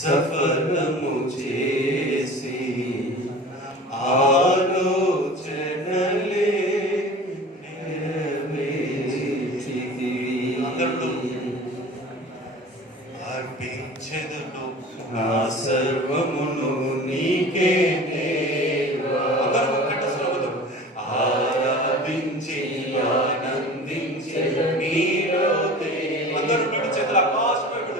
సఫలము చేసి ఆలోచనలే నెరవేర్చితివి. అందరూ అర్పించెదను నా సర్వమును నీకే దేవా. అందరూ కంఠస్వరముతో ఆరాధించి ఆనందించెదను నీలో దేవా. అందరూ రెండు చేతులు ఆకాశపైకి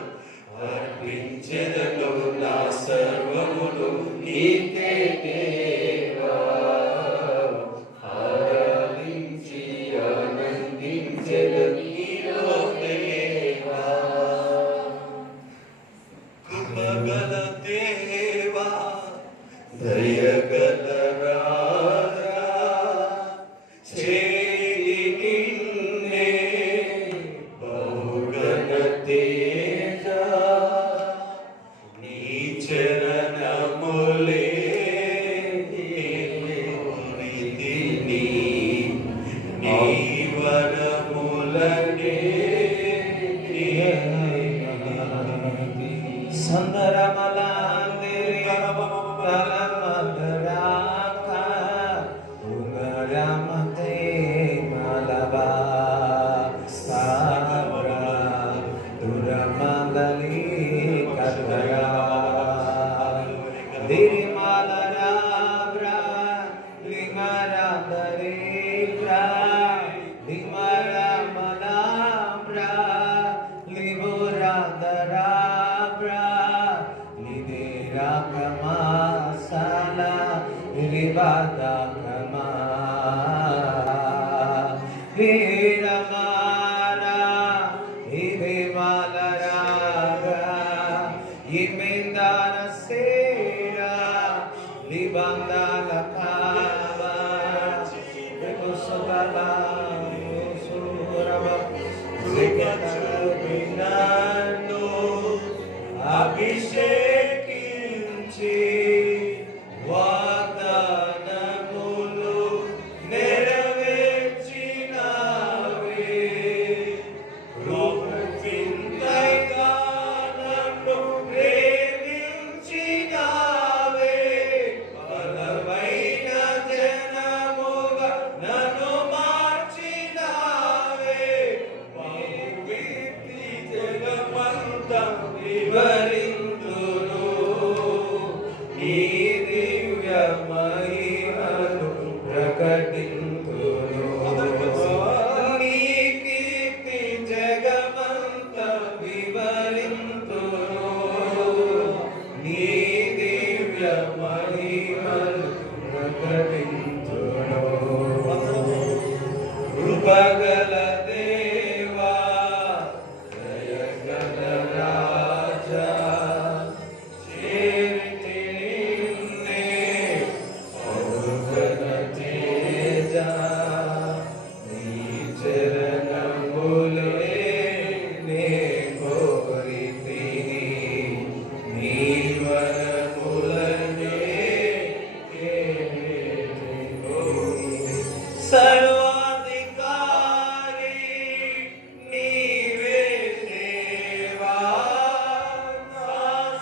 అర్పించెదను నా సర్వమును నీకే దేవా. ఆరాధించి ఆనందించెదను నీలో దేవా. కృపగల దేవా, దయగల రాజా, చేయి నిన్నే బహుగణ తేజ, నీ చరణములే కోరితిని, నీ వరములనే అభిషేకించి వాగ్దానములు నెరవేర్చినావే. కృపచింతగా నన్ను ప్రేమించినావే. బలమైన జనముగా నన్ను మార్చినావే. కీర్తి జగమంతా వివరింతును నీ దివ్య మహిమను ప్రకటింతును. నీ కీర్తి జగమంతా వివరింతును నీ దివ్య మహిమను ప్రకటింతును. కృపగల దేవా, దయగల రాజా, చేరితి నిన్నే బహుగణ తేజ, నీ చరణములే నే కోరితిని, నీ వరములనే సర్వాధికారి నీవే దేవా. నా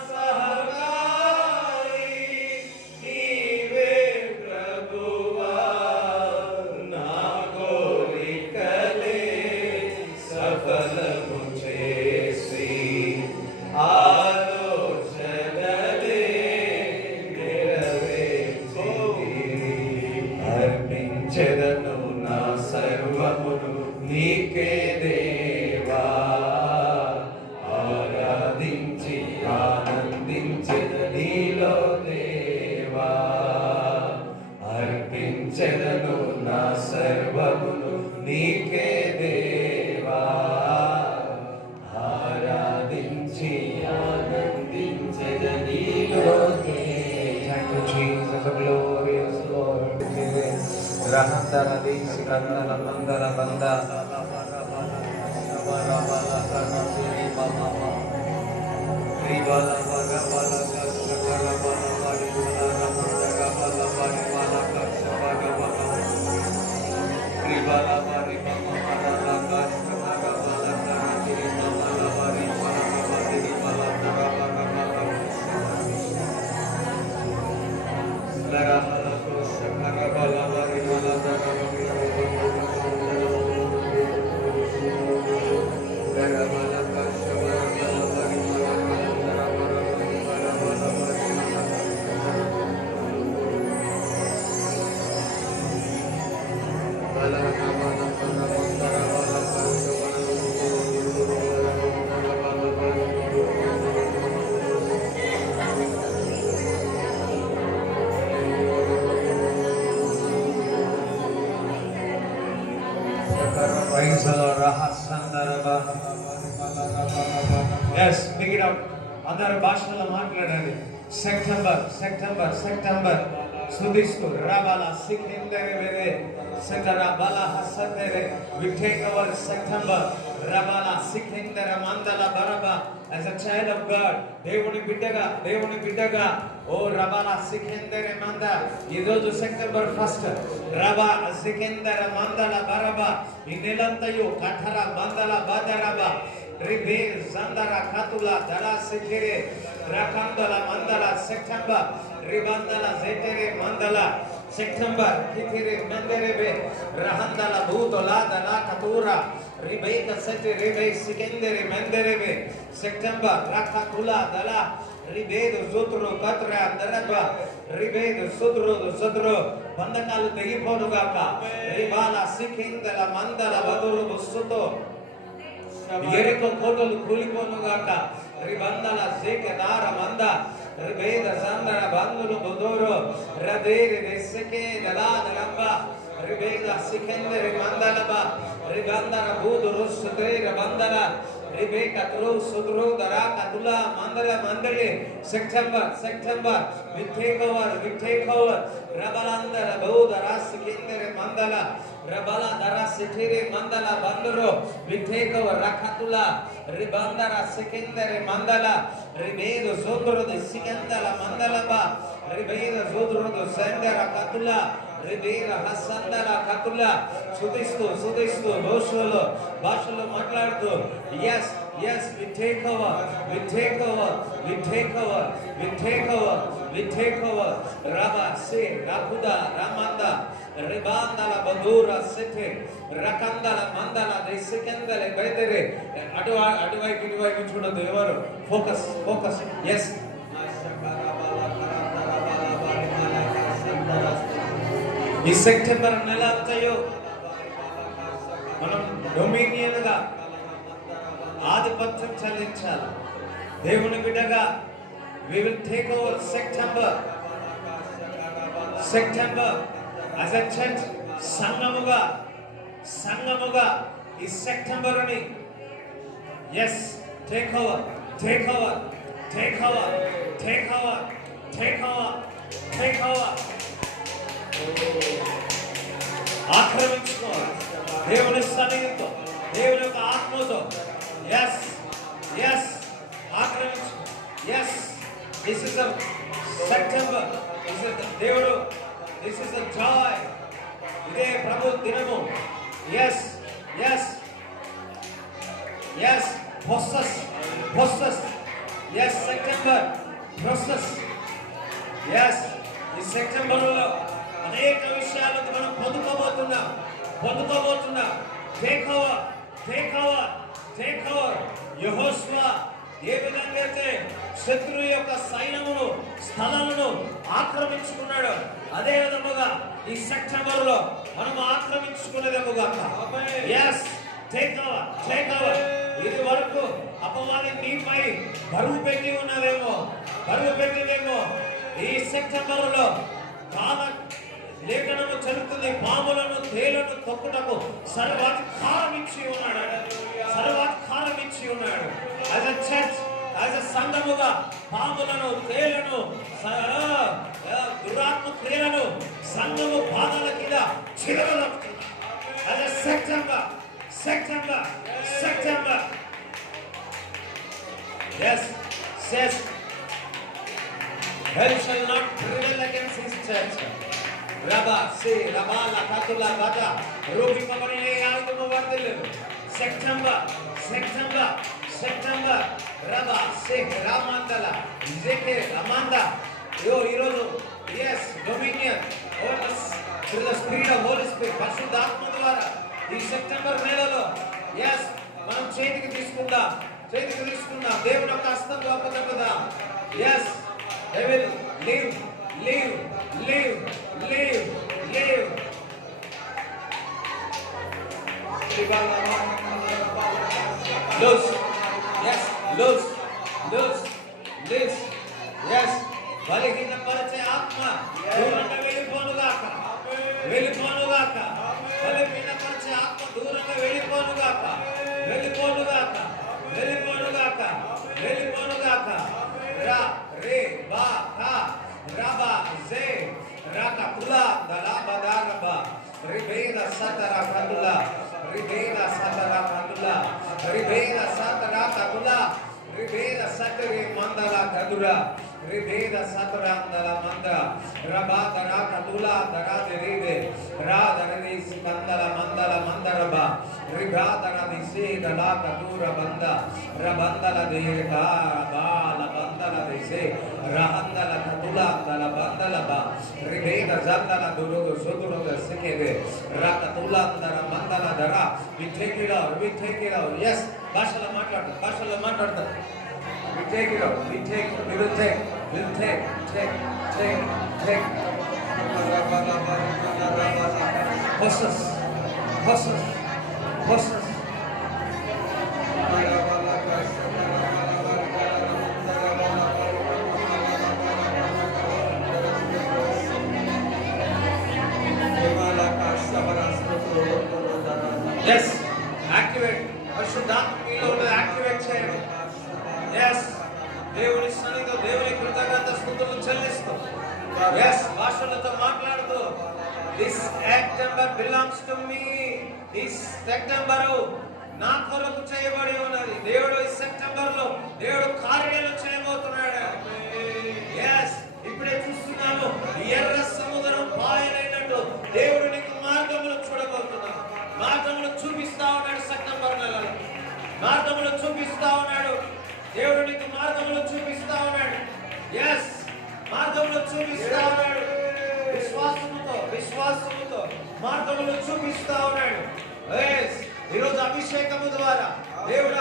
సహకారి నీవే ప్రభువా. నా కోరికలే సఫలము చేసి ఆలోచనలే నెరవేర్చితివి. అర్పించెదను నా సర్వమును నీకే దేవా. ఆరాధించి ఆనందించెదను నీలో దేవా. అర్పించెదను నా సర్వమును నీకే దేవా. ఆరాధించి ఆనందించెదను నీలో దేవా. Thank you, Jesus, a glorious Lord. Rahandara desi kandala mandala banda. Ribala baga bala kasha bala bala bali bala mandala bala bali bala kasha baga bala. Ribala bali mama bala kasha baga bala kiri mama bala bali bala bali bala bala bala. Yes, pick it up. అందరు భాషలో మాట్లాడండి. September September September సుదిస్తూ రాబాల సికిందరే వేరే సెటరాబాల హసదరే we take over September రాబాల సికిందర మందల Barabbas as a child of God దేవుని బిడ్డగా ఓ రాబాల సికిందరే మంద ఈ రోజు సెప్టెంబర్ 1st రాబా సికిందర మందల బరబా ఈ నెలంతయు కఠర మందల బదరబా Ribe Zandara Katula Dara Sekere Rakandala Mandala September Ribandala Zetere Mandala September Kikiri Menderebe Rahandala Butola Dala Katura Ribe Sete Ribe Sikendere Menderebe September Rakatula Dala Ribe Zutru Katra Daraba Ribe Sudru Bandakalu Tegiponugaka Ribala Sikindala Mandala Baduru Busuto ఎరికో కోటలు కూలిపోనుగాక రిబందల సేకదార మంద రిబేద సందర బందులు బుదూరు రదేరి దెస్సకే దలాదలంబ రిబేద సికందరి మందలబ రిబందర బూదురు సుద్రేర బందల రిబేక through సుద్రు దరా కతుల మందల మందలి September we take over రబలందర బూదర సికందరి మందల Rabala Dara Sikiri Mandala Banduro, we take over Rakatula, Ribandara Sikindere Mandala, Ribedo Zodro the Sikandala Mandalaba, Ribedo Zodro the Sandara Katula, Ribera Hasandala Katula, Sudistu, Basholo Matlardo. Yes, we take over. Rabba, Se, Rakuda, Ramanda. Ribandala Badura City, Rakandala Mandala, the Sikandale Bedere, Aduvai Vichuda Devaru. Focus, yes. ఈ September నెల అంతయు మనం డొమినియన్గా ఆధిపత్యం చెల్లించాలి. దేవుని బిడ్డగా we will take over September as a church సంఘముగా ఈ సెప్టెంబర్ అని yes take over ఆక్రమించుకోవాలి దేవుని సన్నిధితో దేవుని యొక్క ఆత్మతో yes ఆక్రమించు yes this is a September this is the దేవుడు this is the joy ఇదే ప్రభు దినము yes process yes September process yes ఈ సెప్టెంబర్లో అనేక విషయాలను మనం పొందుకోబోతున్నాం టేక్ ఓవర్ యెహోషువ ఏ విధంగా అయితే శత్రువు యొక్క సైన్యమును స్థలాలను ఆక్రమించుకున్నాడు అదే విధముగా ఈ సెప్టెంబర్లో మనం ఆక్రమించుకునేదేముగా yes టేక్ ఓవర్ ఇది వరకు అపవాది నీపై బరువు పెట్టిందేమో ఈ సెప్టెంబర్లో కాల లేఖనము చదువుతుంది పాములను తేలను తొక్కుటకు సర్వాధికారం ఇచ్చి ఉన్నాడు as a church as a సంఘముగా పాములను తేలను దురాత్మ క్రియలను సంఘము పాదాల కింద చిరవలొక్కుతుంది as a September yes says hell shall not prevail against his church Rabba se Rabala Katula Bata Rubi Pamane Altumo Vardillu September Rabba se Ramandala Zeke Amanda yo irodu yes dominion through the spirit of Holy Spirit Pashuddhatma dwara ఈ September నెలలో yes మనం చేతికి తీసుకుందాం, చేతికి తీసుకుందాం. దేవుని యొక్క హస్తం గొప్పదా. yes they will live live live live live. Loose, yes, loose, loose, loose, yes. బలహీనపరిచే ఆత్మ దూరంగా వెళ్ళిపోనుగాక, వెళ్ళిపోనుగాక. బలహీనపరిచే ఆత్మ దూరంగా వెళ్ళిపోనుగాక, వెళ్ళిపోనుగాక, వెళ్ళిపోనుగాక, వెళ్ళిపోనుగాక. రా రే బా కా రబా జే రాక కులా దలా బదారబా రిబేద సతరా కదులా రిబేద సతరా కదులా రిబేద సతరా కదులా రిబేద సతరే మందల కదురా రిబేద సతరా మందల మంద రబా దరా కదులా దరా రిబే రా దరని సికందల మందల మందరబా రిబా దరని సేదలా కదుర బంద రబందల దేగా బాల బందల దేసే రహందల కదులా దల బందల బా రిబేద జందల దురుగు సుదురుగ సికేదే రకతులా దర మందల దర we take it out, we take it out. yes భాషలో మాట్లాడతారు. we take it out, we will take horses yes activate పరిశుద్ధాత్మ మీలో ఉన్నది యాక్టివేట్ చేయండి. yes దేవుని సన్నిధిలో దేవుని కృతజ్ఞత స్తుతులు చెల్లిస్తూ yes భాషలతో మాట్లాడుతూ this September belongs to me. this September నా కొరకు చేయబడి ఉన్నది. దేవుడు ఈ సెప్టెంబర్ లో దేవుడు కార్యాలు చేయబోతున్నాడు. yes ఇప్పుడే చూస్తున్నాము ఎర్ర సముద్రం పాయలైనట్టు దేవుడు నీకు మార్గములు చూడబోతున్నాడు. మార్గములు చూపిస్తా ఉన్నాడు. సెప్టెంబర్ నెలలో మార్గములు చూపిస్తా ఉన్నాడు. దేవుడు నీకు మార్గములు చూపిస్తా ఉన్నాడు. yes మార్గములు చూపిస్తా ఉన్నాడు. విశ్వాసముతో మార్గములు చూపిస్తా ఉన్నాడు. yes ఈరోజు అభిషేకము ద్వారా దేవుడు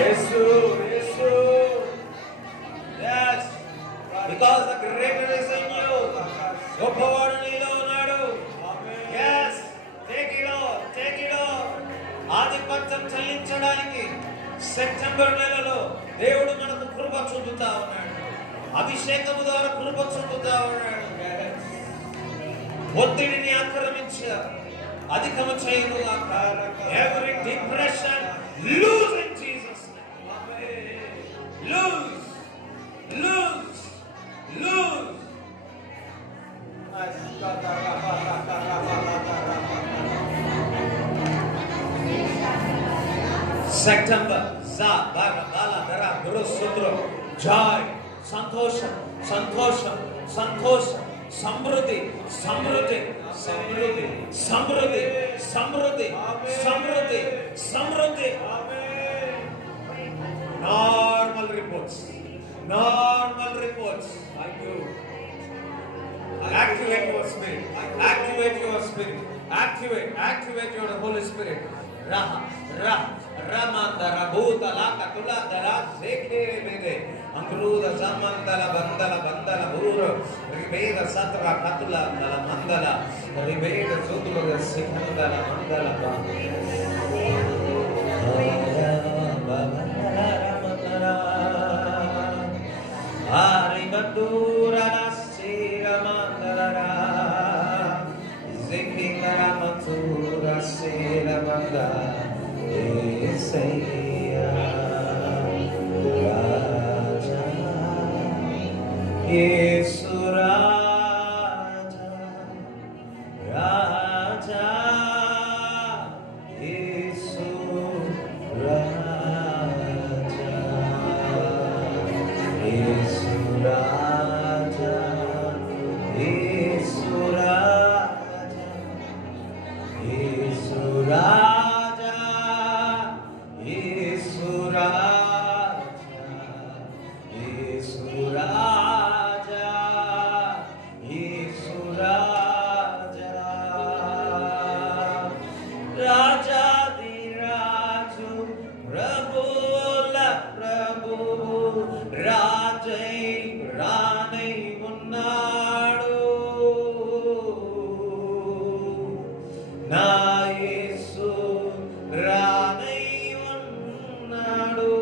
యేసు yes because the greater is in you. గొప్పవాడు నీలో ఉన్నాడు. yes take it all. ఆధిపత్యం చెల్లించడానికి సెప్టెంబర్ నెలలో దేవుడు మనకు కృప చూపుతా ఉన్నాడు. అభిషేకము ద్వారా కృప చూపుతా ఉన్నాడు. ఒత్తిడిని ఆక్రమించ అధికము చేయను. every depression lose in Jesus name. lose September జా బర బాల దర గురు సుద్రు జాయ్ సంతోషం సమృద్ధి normal reports. Thank you. Activate your spirit. Activate your Holy Spirit. Ramandara bhutala katula dara zekhere mede amruda zamandala bandala buru ribeda satra katula dala mandala ribeda sudruga sikhandala mandala ba hari bandura nasira mandala zekhinga matura sira mandala Yesu Raja, Yesu Raja, Yesu Raja, Yesu Raja, Yesu Raja, Yesu Raja, Yesu Raja. నా యేసు రానై ఉన్నాడు.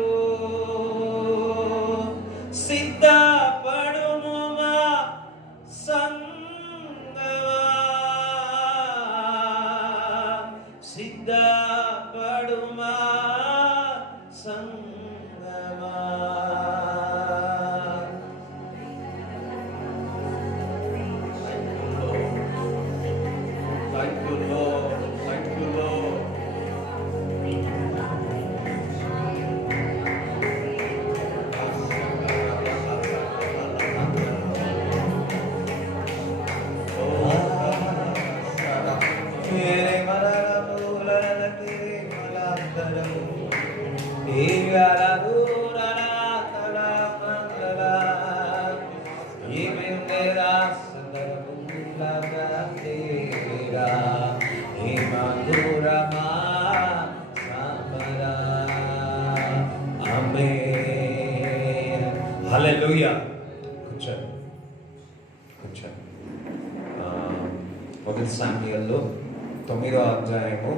సిద్ధపడుము మా సంగమా, సిద్ధపడుమా సంగమా. Thank you, Lord. Thank you, Lord. Mere malala mulala kiri malandaru, iyala durala tala mandala, imendera sandala gatira, imadura ma samara. Amen. Hallelujah. కూర్చోండి, కూర్చోండి. మొదటి సామ్యుయేలు 9వ అధ్యాయము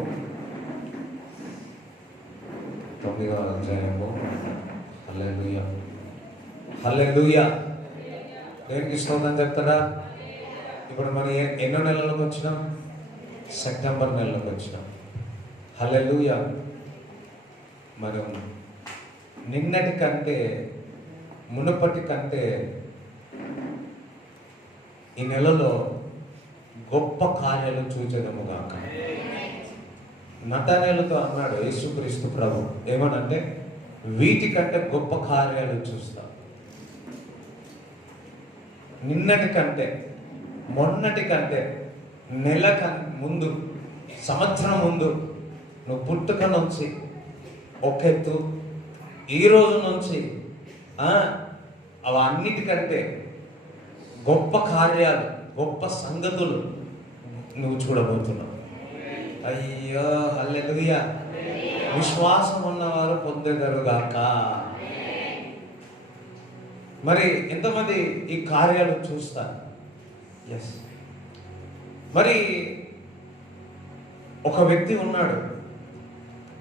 హల్లెలూయా, హల్లెలూయా. దేనికి స్తోత్రం చెప్తారా? ఇప్పుడు మనం ఎన్నో నెలలకు వచ్చినాం? సెప్టెంబర్ నెలలోకి వచ్చినాం. హల్లెలూయా. మనం నిన్నటి కంటే మునుపటి కంటే ఈ నెలలో గొప్ప కార్యాలు చూచేదముగాక. నతనేలుతో అన్నాడు యేసుక్రీస్తు ప్రభు, ఏమనంటే వీటికంటే గొప్ప కార్యాలు చూస్తా. నిన్నటి కంటే, మొన్నటి కంటే, నెల ముందు, సంవత్సరం ముందు నువ్వు పుట్టుక నుంచి ఒక ఎత్తు, ఈ రోజు నుంచి అవన్నిటికంటే గొప్ప కార్యాలు, గొప్ప సంగతులు నువ్వు చూడబోతున్నావు. అయ్యో హల్లెలూయా. విశ్వాసం ఉన్నవారు పొందెదరుగాక. మరి ఎంతమంది ఈ కార్యాలు చూస్తారు? ఎస్. మరి ఒక వ్యక్తి ఉన్నాడు,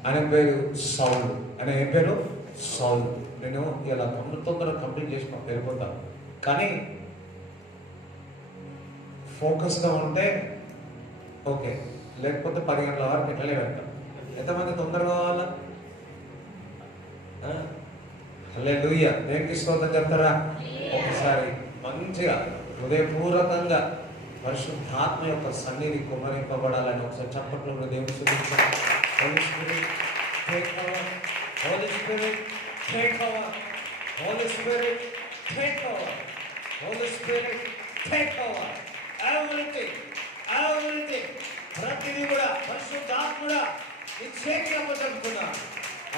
ఆయన పేరు సౌలు. ఆయన ఏం పేరు? సౌలు. నేను ఇలా తొందరగా కంప్లీట్ చేసి వెళ్ళిపోతాను, కానీ ఫోకస్గా ఉంటే ఓకే, లేకపోతే 10 గంటల వరకు ఎట్లనే పెడతాం. ఎంతమంది తొందరగా కావాలా? హల్లెలూయా. దేనికి స్తోత్రం చెప్తారా? ఒకసారి మంచిగా హృదయపూర్వకంగా పరిశుద్ధాత్మ యొక్క సన్నిధి కుమ్మరింపబడాలని ఒకసారి చప్పట్లో దేవుని స్తుతించాలి. Holy Spirit, take over. Holy Spirit, take over. Holy Spirit, take over. Holy Spirit, take over. Everything, everything. ప్రతిదీ కూడా పరిశుద్ధాత్ముడా నీ చేతికి అప్పచెప్పుకున్నా.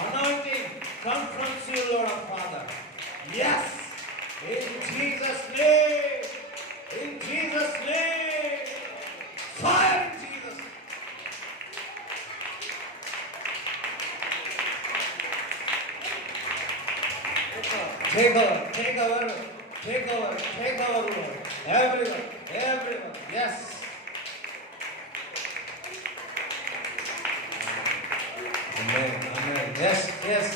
Anointing come from you, Lord of Father. Yes, in Jesus' name, in Jesus' name, fire in Jesus. Take over, take over, take over, take over, Lord. Everyone, everyone, yes. Amen, amen, yes, yes.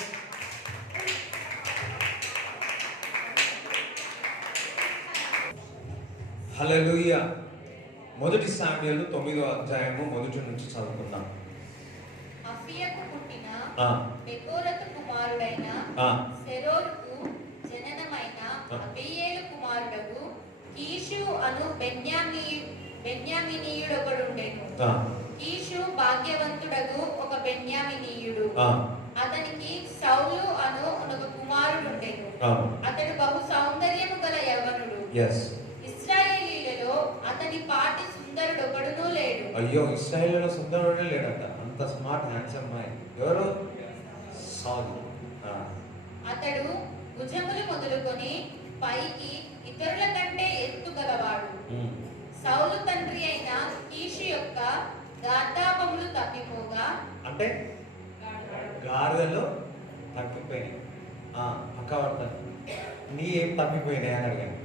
హల్లెలూయా. మొదటి సామ్యుయేలు 9వ అధ్యాయము మొదటి నుంచి చదువుకుందాం. అఫియకు పుట్టిన బెకోరతు కుమారుడైన సెరోరుకు జననమైన అబీయేలు కుమారుడగు Kishu అను బెన్యామినీయుడొకడుండెను. Kishu భాగ్యవంతుడగు ఒక బెన్యామినీయుడు. అతనికి సౌలు అను ఒక కుమారుడుండెను. అతడు బహు సౌందర్యము గల యవ్వనుడు. ఇశ్రాయేలీయులలో అతని పాటి సుందరుడొకడునూ లేడు. అయ్యో, ఇశ్రాయేలీయులలో సుందరుడే లేడట. అంత స్మార్ట్ హ్యాండ్సమ్ మ్యాన్. ఎవరు? సౌలు. అతడు భుజములు మొదలుకొని పైకి ఇతరుల కంటే ఎత్తు గలవాడు. సౌలు తండ్రి అయిన కీషు యొక్క గార్ధాపములు తప్పిపోగా, అంటే గాడిదలు తప్పిపోయినాయి. పక్క పడతాను, నీ ఏం తప్పిపోయినాయి అని అడిగాను.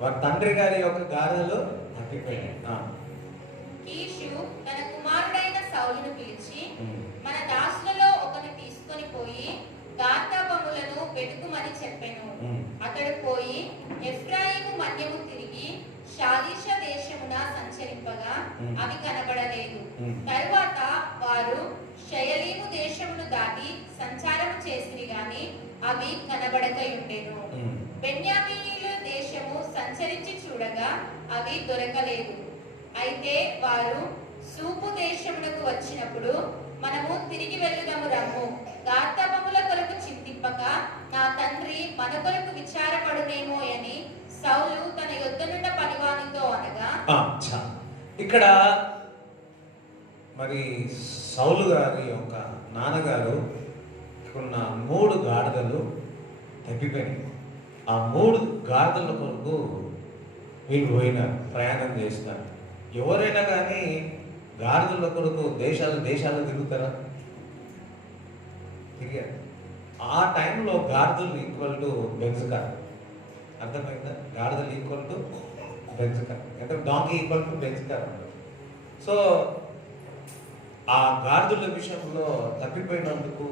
వారి తండ్రి గారి యొక్క గాడిదలు తప్పిపోయినాయి. అతడు పోయి ఎఫ్రాయిము మన్యము తిరిగి షాలీష దేశమున సంచరింపగా అవి కనబడలేదు. తరువాత వారు షయలీము దేశమును దాటి సంచారము చేసిరి గాని అవి కనబడకయుండెను. బెన్యామీనీయుల దేశము సంచరించి చూడగా అవి దొరకలేదు. అయితే వారు సూపు దేశమునకు వచ్చినప్పుడు మనము తిరిగి వెళ్ళుదము రమ్ము, గార్తపముల కొరకు చింతింపక నా తండ్రి మన కొరకు విచారపడునేమో అని సౌలు తన యొద్దనున్న పనివానితో అనగా. ఇక్కడ మరి సౌలు గారి యొక్క నాన్నగారు ఉన్న 3 గాడిదలు తప్పిపోయినాయి. ఆ 3 గాడిదల కొరకు వీళ్ళు పోయినారు, ప్రయాణం చేసినారు. ఎవరైనా కానీ గాడిదల కొరకు దేశాలు తిరుగుతారా? తిరిగారు. ఆ టైంలో గాడిదలు ఈక్వల్ టు బెంజ్ కార్. అర్థమైందా? గాడిదలు ఈక్వల్ టు బెంజ్ కార్ అంటే donkey equal to Benz car. So ఆ గాడిదల విషయంలో తప్పిపోయినందుకు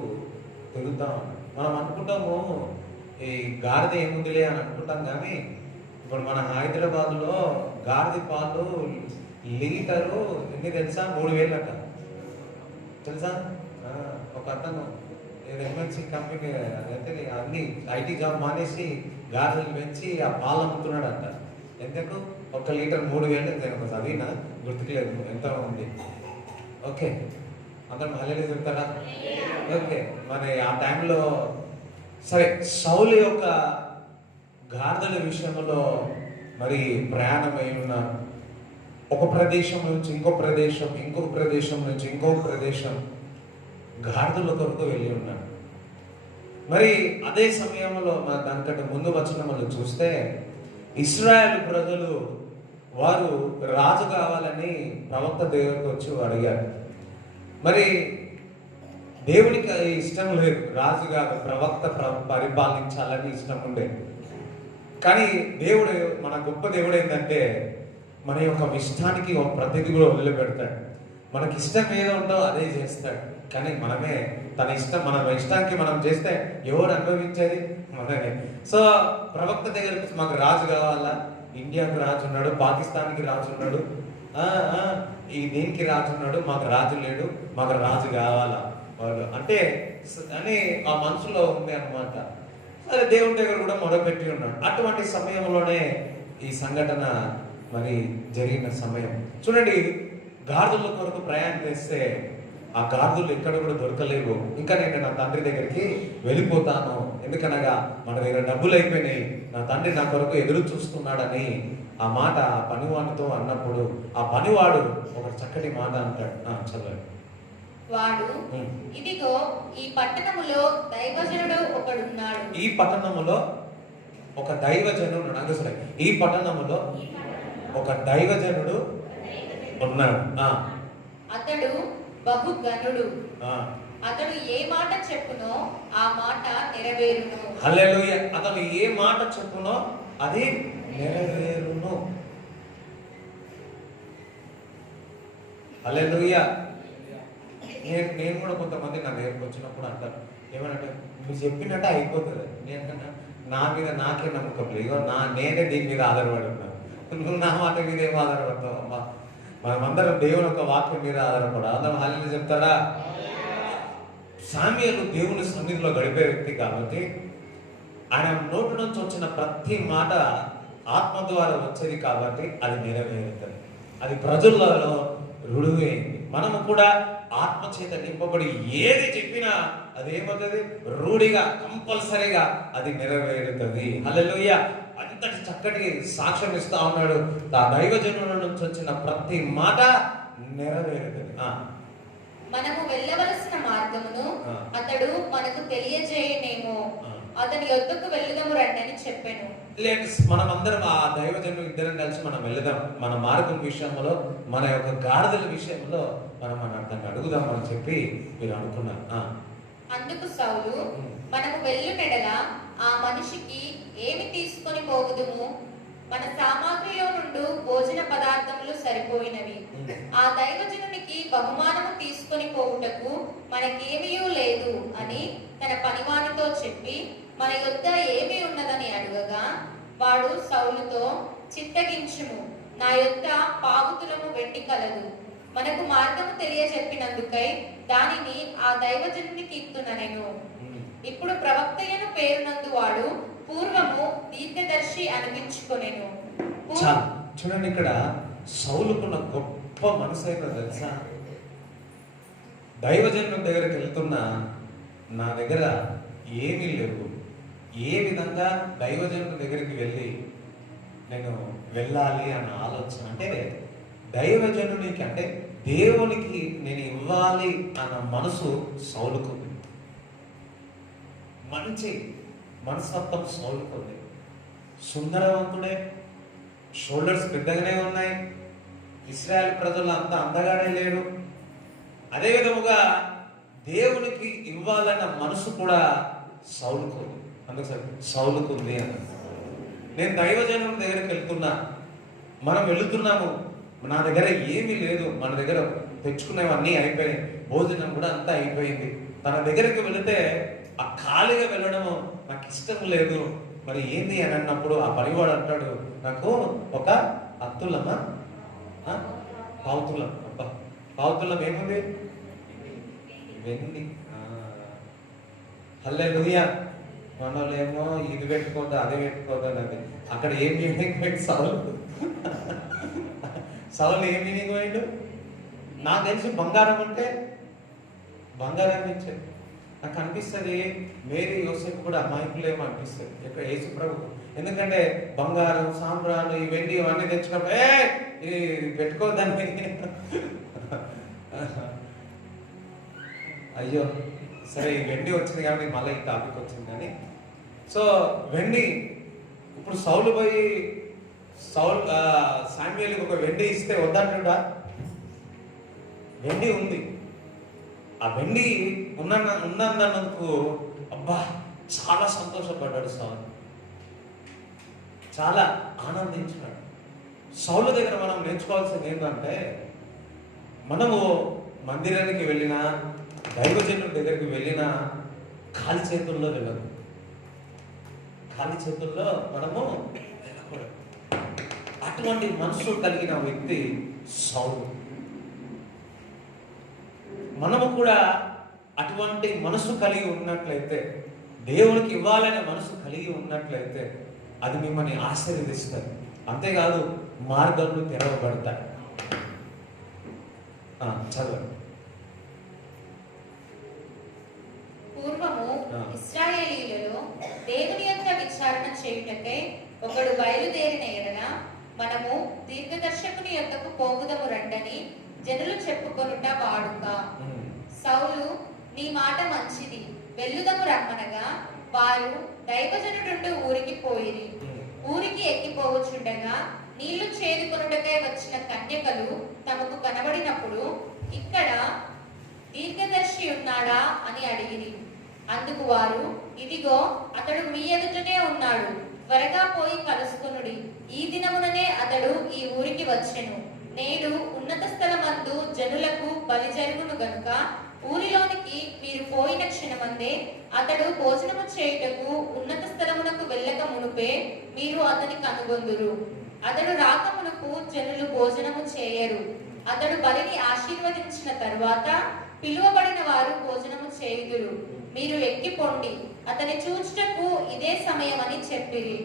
తిరుగుతా ఉన్నాం. మనం అనుకుంటాము ఈ గాడిద ఏముందిలే అని అనుకుంటాం, కానీ ఇప్పుడు మన హైదరాబాద్లో గాడిద పాలు లీటరు ఎన్ని తెలుసా? 3,000 అంట. తెలుసా? ఒక అతను ఎంఎన్సీ కంపెనీ అయితే అన్ని ఐటీ జాబ్ మానేసి గాడిదలు పెంచి ఆ పాలు అమ్ముతున్నాడు అంట. ఎందుకు? 1 లీటర్ 3,000. చదివినా గుర్తుకులేదు ఎంత ఉంది. ఓకే, అందరం హల్లెలూయా చెప్తారా? ఓకే, మరి ఆ టైంలో సరే సౌలు యొక్క గాడిదల విషయంలో మరి ప్రయాణమై ఉన్నారు. ఒక ప్రదేశం నుంచి ఇంకో ప్రదేశం, ఇంకొక ప్రదేశం నుంచి ఇంకొక ప్రదేశం గాడిదల కొరకు వెళ్ళి ఉన్నాడు. మరి అదే సమయంలో దానికంటే ముందు వచనములు చూస్తే ఇశ్రాయేలు ప్రజలు వారు రాజు కావాలని ప్రవక్త దేవుడికి వచ్చి అడిగారు. మరి దేవునికి ఇష్టం లేదు, రాజు కాదు ప్రవక్త పరిపాలించాలని ఇష్టం ఉండేది. కానీ దేవుడు, మన గొప్ప దేవుడు ఏంటంటే మన యొక్క ఇష్టానికి ప్రతిదీ కూడా వదిలిపెడతాడు. మనకి ఇష్టం ఏదో ఉందో అదే చేస్తాడు. కానీ మనమే మన ఇష్టానికి మనం చేస్తే ఎవరు అనుభవించేది? మనమే. సో ప్రవక్త దగ్గరికి మాకు రాజు కావాలా, ఇండియాకు రాజు ఉన్నాడు, పాకిస్తాన్కి రాజు ఉన్నాడు, ఈ దీనికి రాజు ఉన్నాడు, మాకు రాజు లేడు, మాకు రాజు కావాలా వాళ్ళు అంటే అని ఆ మనసులో ఉంది అనమాట. సరే దేవుని దగ్గర కూడా మొదలుపెట్టి ఉన్నాడు. అటువంటి సమయంలోనే ఈ సంఘటన మరి జరిగిన సమయం. చూడండి, గాడిదల కొరకు ప్రయాణం చేస్తే ఆ గాడిదలు ఎక్కడ కూడా దొరకలేవు. ఇంకా నేను నా తండ్రి దగ్గరికి వెళ్ళిపోతాను, ఎందుకనగా మన దగ్గర డబ్బులు అయిపోయినాయి, నా తండ్రి నా కొరకు ఎదురు చూస్తున్నాడని ఆ మాట ఆ పనివాడితో అన్నప్పుడు ఆ పనివాడు ఒక చక్కటి మాట అంటాడు. చదవండి. వాడు, ఇదిగో ఈ పట్టణములో దైవజనుడు ఒకడున్నాడు. ఈ పట్టణములో ఒక దైవజనుడు సరే ఈ పట్టణములో ఒక దైవజనుడు ఉన్నాడు. అతడు బహు గనుడు. అతడు ఏ మాట చెప్పునో ఆ మాట నెరవేరును. హల్లెలూయా. అతడు ఏ మాట చెప్పునో అది నెరవేరును. హల్లెలూయా. నేను కూడా కొంతమంది నా దగ్గరకు వచ్చినప్పుడు అంటారు, ఏమనంటే నువ్వు చెప్పినట్టు అయిపోతుంది. నేనన్నా నా మీద నాకే నమ్మకం లేదు, నేనే దీని మీద ఆధారపడి ఉన్నాను, నువ్వు నా మాట మీద ఏమో ఆధారపడతావు అమ్మా. మనమందరం దేవుని యొక్క వాక్యం మీద ఆధారపడాలి. అందరం హల్లెలూయా చెప్తారా? సామ్యూయేలు దేవుని సన్నిధిలో గడిపే వ్యక్తి కాబట్టి ఆయన నోటి నుంచి వచ్చిన ప్రతి మాట ఆత్మ ద్వారా వచ్చేది కాబట్టి అది నెరవేరుతుంది, అది ప్రజలలో రుడువైంది. మనము కూడా ఆత్మ చేత నింపబడి ఏది చెప్పినా అదేమవుతుంది? రూఢిగా కంపల్సరీగా అది నెరవేరుతుంది. హల్లెలూయా. అంతటి చక్కటి సాక్ష్యం ఇస్తా ఉన్నాడు. ఆ దైవజనుల నుంచి వచ్చిన ప్రతి మాట నెరవేరుతుంది. మనము వెళ్ళవలసిన మార్గమును అతడు మనకు తెలియజేయనేమో, అతని యొద్దకు వెళ్ళుదాము రండి అని చెప్పాను. మనమందరం ఆ దైవజనులు ఇద్దరం కలిసి మనం వెళ్దాం. మన మార్గం విషయంలో, మన యొక్క గాడిదల విషయంలో మనం అర్థం అడుగుదాం అని చెప్పి మీరు అనుకున్నారు. అందుకు సౌలు, మనము వెళ్ళునెడల ఆ మనిషికి ఏమి తీసుకొని పోవుదుము? మన సామాగ్రిలో నుండి భోజన పదార్థములు సరిపోయినవి. ఆ దైవజనునికి బహుమానము తీసుకొని పోవుటకు మనకేమీ లేదు అని తన పనివానితో చెప్పి మన యొద్ద ఏమి ఉన్నదని అడుగగా, వాడు సౌలుతో, చిత్తగించుము, నా యొద్ద పావుతులము వెండి కలదు. మనకు మార్గము తెలియజెప్పినందుకై దానిని ఆ దైవజనునికి ఇత్తుననెను. ఇప్పుడు ప్రవక్తయను పేరునందు వాడు పూర్వము దీర్ఘదర్శి అనిపించుకొనెను. చూడండి, ఇక్కడ సౌలుకున్న గొప్ప మనసు అయినా తెలుసా? దైవజనుల దగ్గరికి వెళ్తున్నా, నా దగ్గర ఏమీ లేవు, ఏ విధంగా దైవజనుల దగ్గరికి వెళ్ళి నేను వెళ్ళాలి అన్న ఆలోచన, అంటే దైవజనునికి అంటే దేవునికి నేను ఇవ్వాలి అన్న మనసు సౌలుకు, మంచి మనస్తత్వం సౌలుకుంది. సుందరవంతుడే, షోల్డర్స్ పెద్దగానే ఉన్నాయి, ఇశ్రాయేల్ ప్రజలు అంత అందగానే లేరు. అదే విధముగా దేవునికి ఇవ్వాలన్న మనసు కూడా సౌలుకుంది. అందుకు సౌలుకుంది అన్న. నేను దైవజనుల దగ్గరికి వెళ్తున్నా, మనం వెళుతున్నాము, నా దగ్గర ఏమీ లేదు, మన దగ్గర తెచ్చుకునేవన్నీ అయిపోయాయి, భోజనం కూడా అంతా అయిపోయింది. తన దగ్గరికి వెళితే ఆ ఖాళీగా వెళ్ళడము నాకు ఇష్టం లేదు. మరి ఏంది అని అన్నప్పుడు ఆ పనివాడు అంటాడు, నాకు ఒక అత్తులమా పావుతులం. అబ్బా, పావుతులం ఏముంది? వెండి. హల్లెలూయా. మనలో ఏమో ఇది పెట్టుకోవద్దు, అది పెట్టుకోవద్దు అన్నది. అక్కడ ఏం మీనింగ్ పోయింది? సౌలు ఏం మీనింగ్ పోయిండు? నాకు తెలిసి బంగారం అంటే బంగారం ఇచ్చాడు. నాకు అనిపిస్తుంది మేరీ యోసేపు కూడా అమాయకులేమో అనిపిస్తుంది ఇక్కడ యేసు ప్రభు. ఎందుకంటే బంగారం, సాంబ్రాలు, ఈ వెండి ఇవన్నీ తెచ్చినప్పుడు ఇది పెట్టుకోవద్దని. అయ్యో సరే, ఈ వెండి వచ్చింది కాబట్టి మళ్ళీ ఈ టాపిక్ వచ్చింది. కానీ సో వెండి, ఇప్పుడు సౌలు పోయి శామ్యూయల్కి ఒక వెండి ఇస్తే వద్దంటుడా? వెండి ఉంది, ఆ వెండి ఉన్నందుకు అబ్బా చాలా సంతోషపడ్డాడు సౌలు, చాలా ఆనందించినాడు. సౌలు దగ్గర మనం నేర్చుకోవాల్సింది ఏంటంటే, మనము మందిరానికి వెళ్ళినా, దైవజనుల దగ్గరికి వెళ్ళినా ఖాళీ చేతుల్లో వెళ్ళదు. ఖాళీ చేతుల్లో మనము వెళ్ళకూడదు. అటువంటి మనసు కలిగిన వ్యక్తి సౌలు. మనము కూడా అటువంటి మనసు కలిగి ఉన్నట్లయితే, దేవునికి ఇవ్వాలనే మనసు కలిగి ఉన్నట్లయితే అది మిమ్మల్ని ఆశీర్వదిస్తుంది. అంతేకాదు, మార్గాలు తెరవబడతాయి. చదవండి. పూర్వము ఇశ్రాయేలీయులలో దేవుని యొక్క విచారణ చేయుటకై ఒకడు బయలుదేరిన ఎడల మనము దీర్ఘదర్శకుని యొక్కకు పోగుదము రండని జనులు చెప్పుకొనుట వాడుక. సౌలు, నీ మాట మంచిది, వెళ్ళుదము రమ్మనగా వారు దైవజనుడు ఊరికి పోయిరి. ఊరికి ఎక్కిపోవచ్చుండగా నీళ్లు చేదుకొనుటకై వచ్చిన కన్యకలు తమకు కనబడినప్పుడు, ఇక్కడ దీర్ఘదర్శి ఉన్నాడా అని అడిగిరి. అందుకు వారు, ఇదిగో అతడు మీ ఎదుటనే ఉన్నాడు, త్వరగా పోయి కలుసుకొనుడి. ఈ దినముననే అతడు ఈ ఊరికి వచ్చెను. నేడు ఉన్నత స్థలమందు జనులకు బలి జరుగును గనుక ఊరిలోనికి మీరు పోయిన క్షణమందే అతడు భోజనము చేయుటకు ఉన్నత స్థలమునకు వెళ్ళక మునుపే మీరు అతని కనుగొందురు. అతడు రాక మునుపు జనులు భోజనము చేయరు. అతడు బలిని ఆశీర్వదించిన తరువాత పిలువబడిన వారు భోజనము చేయుదురు. మీరు ఎక్కిపోండి, అతని చూచుటకు ఇదే సమయం అని చెప్పిరి.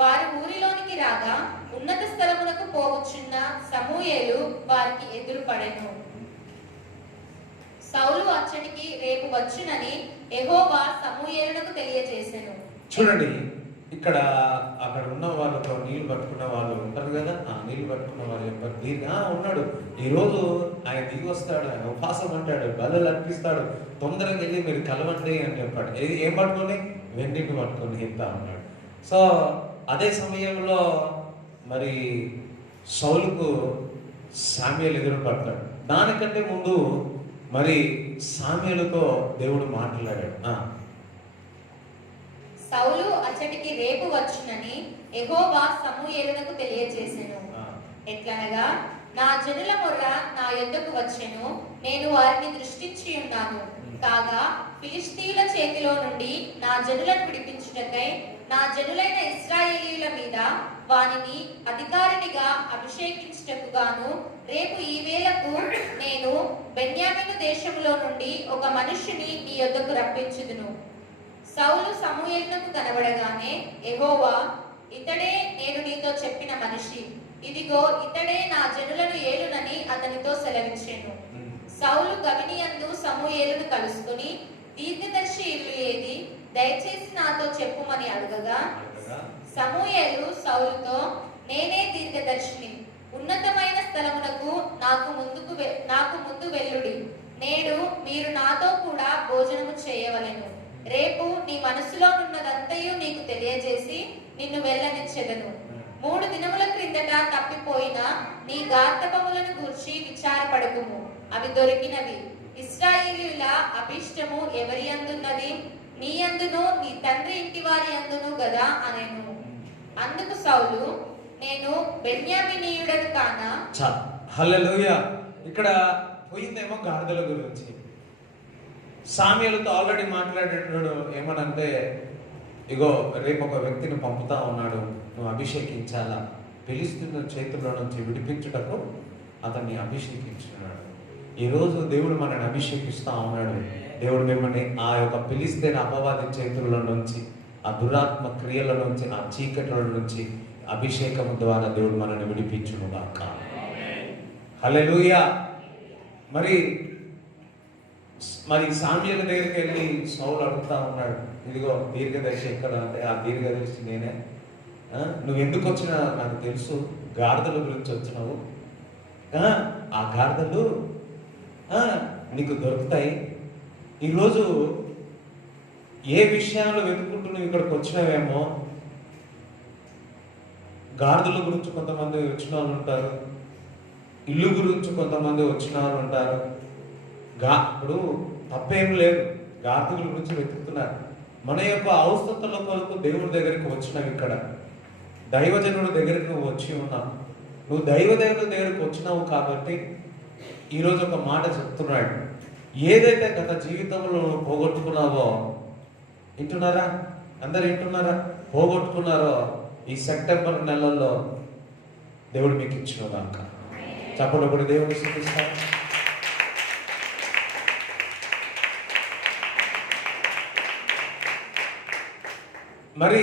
వారు ఊరిలోనికి రాగా ఉన్నత స్థలమునకు పోవచ్చున్న సమూయేలు వారికి ఎదురుపడెను. సౌలు అచ్చటికి రేపు వచ్చునని యెహోవా సమూయేలునకు తెలియజేసెను. చూడండి, ఇక్కడ అక్కడ ఉన్న వాళ్ళతో నీళ్లు పట్టుకున్న వాళ్ళు ఉంటారు కదా, ఆ నీళ్లు పట్టుకున్న వాళ్ళు చెప్పారు, ఉన్నాడు, ఈరోజు ఆయన దిగి వస్తాడు, ఆయన ఉపవాసం అంటాడు, బలులు అర్పిస్తాడు, తొందరగా వెళ్ళి మీరు కలవండి అని చెప్పాడు. ఏం పట్టుకొని? వెండిని పట్టుకొని వెళ్తా ఉన్నాడు. సో అదే సమయంలో మరి సౌలుకు సామ్యూయేలు ఎదురు పడతాడు. దానికంటే ముందు మరి సామ్యూయేలుతో దేవుడు మాట్లాడాడు. సౌలు అచ్చటికి రేపు వచ్చునని యెహోవా సమూయేలునకు తెలియజేసెను. ఎట్లనగా, నా జనుల మొర్ర నా యొద్దకు వచ్చెను, నేను వారిని దృష్టించి ఉన్నాను. కాగా ఫిలిష్తీయుల చేతిలో నుండి నా జనులను విడిపించుటకై నా జనులైన ఇశ్రాయేలీయుల మీద వానిని అధికారినిగా అభిషేకించుటకు గాను రేపు ఈ వేళకు నేను బెన్యామీను దేశములో నుండి ఒక మనుష్యుని నీ యొద్దకు రప్పించుదును. సౌలు సమూయేలునకు కనబడగానే, యెహోవా, ఇతడే నేను నీతో చెప్పిన మనిషి, ఇదిగో ఇతడే నా జనులను ఏలునని అతనితో సెలవించెను. సౌలు గవినియందు సమూయేలును కలుసుకుని, దీర్ఘదర్శి ఇల్లు ఏది, దయచేసి నాతో చెప్పుమని అడగగా, సమూయేలు సౌలుతో, నేనే దీర్ఘదర్శిని, ఉన్నతమైన స్థలమునకు నాకు ముందు వెళ్ళుడి. నేడు మీరు నాతో కూడా భోజనము చేయవలెను. రేపు నీ మనసులో ఉన్నదంతయు నీకు తెలియజేసి నిన్ను వెళ్ళనిచ్చెదను. 3 దినముల క్రిందట తప్పిపోయిన నీ గార్తపములను గూర్చి విచారపడకుము, అవి దొరికినవి. ఇశ్రాయేలీయుల అభిష్టము ఎవరి అందున్నది? నీ అందును నీ తండ్రి ఇంటి వారి అందును గదా అనెను. అందుకు సౌలు, నేను బెన్యామీనీయుడను కానా? హల్లెలూయా. ఇక్కడ పోయిందేమో గాడిదల గురించి. సామ్యూయలుతో ఆల్రెడీ మాట్లాడేటప్పుడు ఏమనంటే, ఇగో రేపు ఒక వ్యక్తిని పంపుతా ఉన్నాడు, నువ్వు అభిషేకించాలా, ఫిలిష్తీయుల చేతుల్లో నుంచి విడిపించుటకు అతన్ని అభిషేకించున్నాడు. ఈరోజు దేవుడు మనల్ని అభిషేకిస్తా ఉన్నాడు. దేవుడు మిమ్మల్ని ఆ యొక్క ఫిలిష్తీయుల అపవాది చేతుల్లో నుంచి, ఆ దురాత్మ క్రియల నుంచి, ఆ చీకట్ల నుంచి అభిషేకం ద్వారా దేవుడు మనల్ని విడిపించును గాక. హల్లెలూయా. మరి సామ్యూయలు దగ్గరికి వెళ్ళి సౌలు అడుగుతా ఉన్నాడు, ఇదిగో దీర్ఘదర్శి ఎక్కడ అంటే, ఆ దీర్ఘదర్శి నేనే. నువ్వు ఎందుకు వచ్చినా నాకు తెలుసు, గాడిదల గురించి వచ్చినావు. ఆ గాడిదలు నీకు దొరుకుతాయి. ఈరోజు ఏ విషయాలు వెతుకుంటూ నువ్వు ఇక్కడికి వచ్చినావేమో, గాడిదల గురించి కొంతమంది వచ్చిన వాళ్ళు ఉంటారు, ఇల్లు గురించి కొంతమంది వచ్చిన వాళ్ళు ఉంటారు. ఇప్పుడు తప్పేం లేదు, గాడిదల గురించి వెతుకుతున్నారు. మన యొక్క అవసరతల కొరకు దేవుడి దగ్గరికి వచ్చినావు. ఇక్కడ దైవజనుడి దగ్గరికి నువ్వు వచ్చి ఉన్నావు. నువ్వు దైవజనుడి దగ్గరికి వచ్చినావు కాబట్టి ఈరోజు ఒక మాట చెప్తున్నాడు. ఏదైతే గత జీవితంలో నువ్వు పోగొట్టుకున్నావో, వింటున్నారా? అందరు వింటున్నారా? పోగొట్టుకున్నారో ఈ సెప్టెంబర్ నెలల్లో దేవుడు మీకు ఇచ్చిన దాకా చెప్పడం కూడా దేవుడిని స్తుతిస్తాను. మరి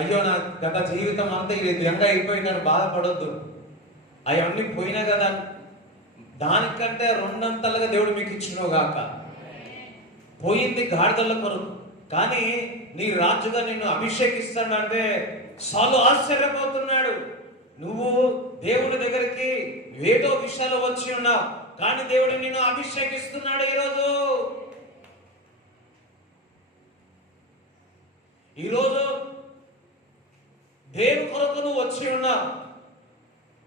అయ్యో నా గత జీవితం అంతా ఇది ఎండ అయిపోయిందని బాధపడొద్దు. అవన్నీ పోయినా కదా, దానికంటే 2 అంతలుగా దేవుడు మీకు ఇచ్చినవు గాక. పోయింది గాడిదల కొరకు, కానీ నీ రాజుగా నిన్ను అభిషేకిస్తాడంటే సాలు ఆశ్చర్యపోతున్నాడు. నువ్వు దేవుడి దగ్గరికి ఏదో విషయాలు వచ్చి ఉన్నావు, కానీ దేవుడు నిన్ను అభిషేకిస్తున్నాడు. ఈరోజు దేవుని కొరకు నువ్వు వచ్చి ఉన్నావు,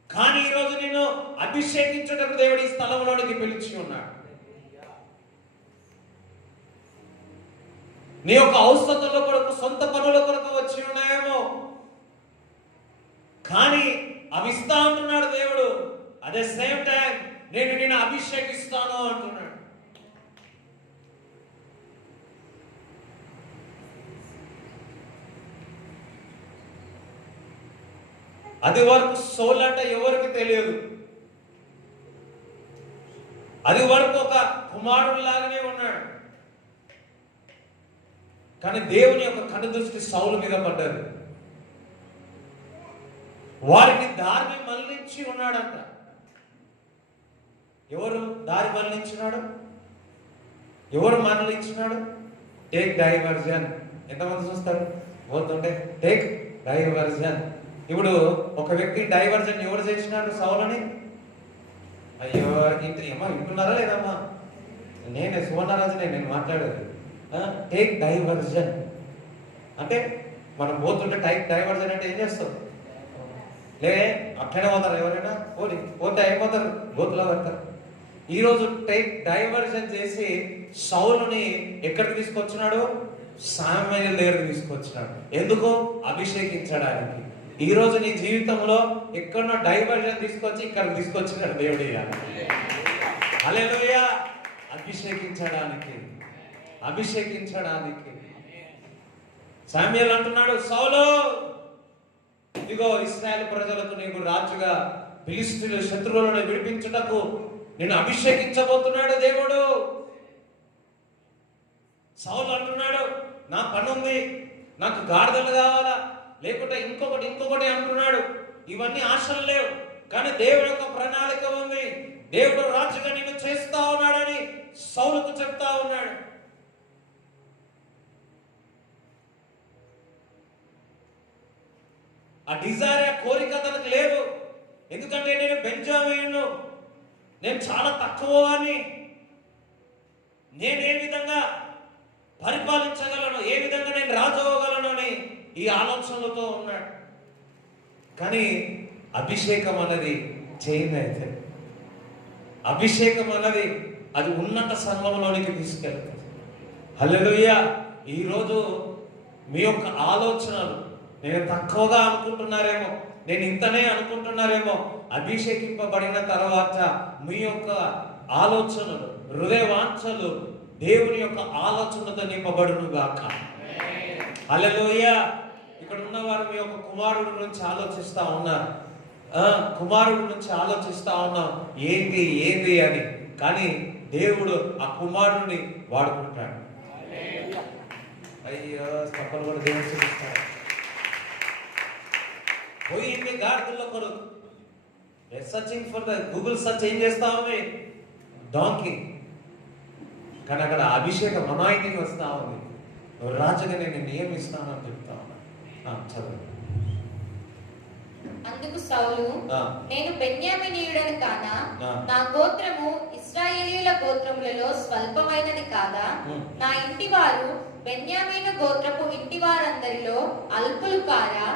కానీ ఈరోజు నిన్ను అభిషేకించేటప్పుడు దేవుడు ఈ స్థలంలోనికి పిలిచి ఉన్నాడు. నీ యొక్క అవసరతల కొరకు, సొంత పనుల కొరకు వచ్చి ఉన్నాయేమో, కానీ అవి ఇస్తా అంటున్నాడు దేవుడు. అదే సేమ్ టైం నేను నిన్ను అభిషేకిస్తాను అంటున్నాడు. అది వరకు సౌలు అంటే ఎవరికి తెలియదు. అది వరకు ఒక కుమారుడు లాగానే ఉన్నాడు. కానీ దేవుని యొక్క కనుదృష్టి సౌలు మీద పడ్డది. వారిని దారిని మళ్ళించి ఉన్నాడంట. ఎవరు దారి మళ్ళించినాడు? ఎవరు మళ్ళించినాడు? Take diversion. ఎంతమంది చూస్తారు పోతుంటే? Take diversion. ఇప్పుడు ఒక వ్యక్తి డైవర్జన్ ఎవరు చేసినాడు? సౌలుని. అయ్యో ఏమో వింటున్నారా లేదమ్మా? నేనే సువర్ణరాజునే నేను మాట్లాడేది. టేక్ డైవర్జన్ అంటే మనం పోతుంటే టైక్ డైవర్జన్ అంటే ఏం చేస్తాం? లే అట్లనే పోతారు. ఎవరైనా పోతే అయిపోతారు, గోతులో పడతారు. ఈరోజు టేక్ డైవర్జన్ చేసి సౌలుని ఎక్కడికి తీసుకొచ్చినాడు? సామ్యూయేలు దగ్గరికి తీసుకొచ్చినాడు. ఎందుకు? అభిషేకించడానికి. ఈ రోజు నీ జీవితంలో ఎక్కడో డైవర్జన్ తీసుకొచ్చి ఇక్కడ తీసుకొచ్చినాడు దేవుడు. హల్లెలూయా. అభిషేకించడానికి శామ్యూయల్ అంటున్నాడు, సౌలు ఇదిగో ఇశ్రాయేలు ప్రజలకు నీకు రాజుగా ఫిలిష్తీయుల శత్రువులను విడిపించుటకు నిన్ను అభిషేకించబోతున్నాడు దేవుడు. సౌలు అంటున్నాడు, నా పని ఉంది, నాకు గాడిదలు కావాలా, లేకుంటే ఇంకొకటి అంటున్నాడు. ఇవన్నీ ఆశలు లేవు, కానీ దేవుడు యొక్క ప్రణాళిక ఉంది. దేవుడు రాజుగా నిన్ను చేస్తా ఉన్నాడని సౌలుకు చెప్తా ఉన్నాడు. ఆ డిజైర్, ఆ కోరిక తనకు లేదు. ఎందుకంటే నేను బెంజామీను, నేను చాలా తక్కువ అని, నేను ఏ విధంగా పరిపాలించగలను, ఏ విధంగా నేను రాజు అవ్వగలను అని ఈ ఆలోచనలతో ఉన్నాడు. కానీ అభిషేకం అన్నది చేంజ్ అయితే, అభిషేకం అన్నది అది ఉన్నత సంఘంలోనికి తీసుకెళ్తుంది. హల్లెలూయా. ఈరోజు మీ యొక్క ఆలోచనలు నేను తక్కువగా అనుకుంటున్నారేమో, నేను ఇంతనే అనుకుంటున్నారేమో. అభిషేకింపబడిన తర్వాత మీ యొక్క ఆలోచనలు, హృదయ వాంఛలు దేవుని యొక్క ఆలోచనతో నింపబడును గాక. హల్లెలూయా. ఇక్కడ ఉన్నవారు మీ యొక్క కుమారుడు గురించి ఆలోచిస్తా ఉన్నారు, కుమారుడు గురించి ఆలోచిస్తా ఉన్నాం, ఏంది అని. కానీ దేవుడు ఆ కుమారుడిని వాడుకుంటాడు. అయ్యో, తప్పలు కూడా దేవుడు చూపిస్తాడు. పోయింది గాడిదల్లో కొరకు, searching for the Google search ఏం చేస్తా ఉంది, డాంకీ. కానీ అక్కడ అభిషేకం, అనాయింటింగ్ వస్తా ఉంది. రాజుగా నేను నియమిస్తానని చెప్తా ఉన్నా. చదువు. అందుకు సౌలు, నేను బెన్యామీనీయుడని కానా? నా గోత్రము ఇశ్రాయేలీయుల గోత్రములలో స్వల్పమైనది కాదా? నా ఇంటి వారు బెన్యామీను గోత్రపు ఇంటి వారందరిలో అల్పులు కారా?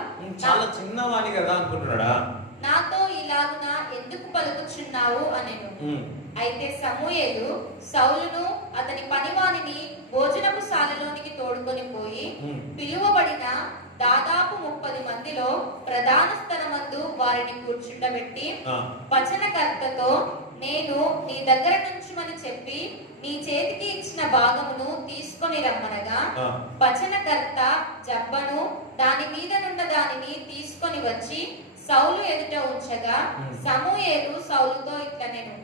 చాలా చిన్నవాణి కదా అనుకుంటున్నాడా? నాతో ఇలాగున ఎందుకు పలుకుచున్నావు అనెను. అయితే సమూయేలు సౌలును అతని పనివానిని భోజనపు శాలలోనికి తోడుకొని పోయి పిలువబడిన దాదాపు 30 మందిలో ప్రధాన స్థలమందు వారిని కూర్చుండబెట్టి వచనకర్తతో, నేను నీ దగ్గర నుంచుమని చెప్పి నీ చేతికి ఇచ్చిన భాగమును తీసుకొని రమ్మనగా, వచనకర్త జబ్బను దాని మీద నున్న దానిని తీసుకొని వచ్చి సౌలు ఎదుట ఉంచగా, సమూయేలు సౌలుతో ఇట్లనెను,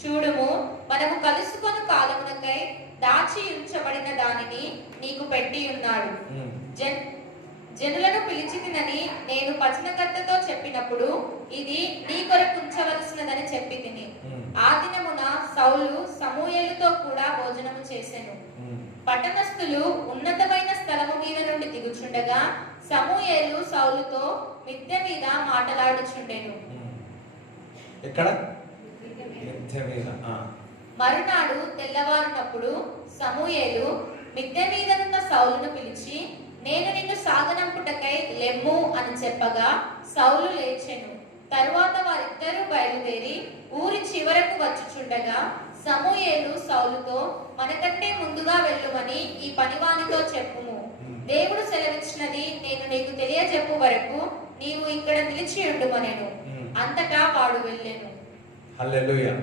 చూడుము, మనము కలుసుకొని కాలమునకై దాచి ఉంచబడిన దానిని నీకు పెట్టి ఉన్నాడు. జనులను పిలిచితినని నేను వచనకర్తతో చెప్పినప్పుడు ఇది నీ కొరకు ఉంచవలసినదని చెప్పి తిని. ఆ దినమున సౌలు సమూయేలుతో కూడా భోజనము చేసెను. పట్టణస్థులు ఉన్నతమైన స్థలము మీద నుండి దిగుచుండగా సమూయేలు సౌలుతో మిద్దె మీద మాట్లాడుచుండెను. మరునాడు తెల్లవారినప్పుడు సమూయేలు మిద్దె మీదనున్న సౌలును పిలిచి, నేను నిన్ను సాగనంపుటకై లెమ్ము అని చెప్పగా సౌలు లేచెను. తరువాత వారిద్దరూ బయలుదేరి ఊరి చివరకు వచ్చుచుండగా సమూయేలు సౌలుతో, మనకంటే ముందుగా వెళ్ళుమని ఈ పనివానితో చెప్పుము. దేవుడు సెలవిచ్చినది నేను నీకు తెలియజెప్పు వరకు నీవు ఇక్కడ నిలిచి ఉండుమనెను. అంతటా వాడు వెళ్ళెను. హల్లెలూయా.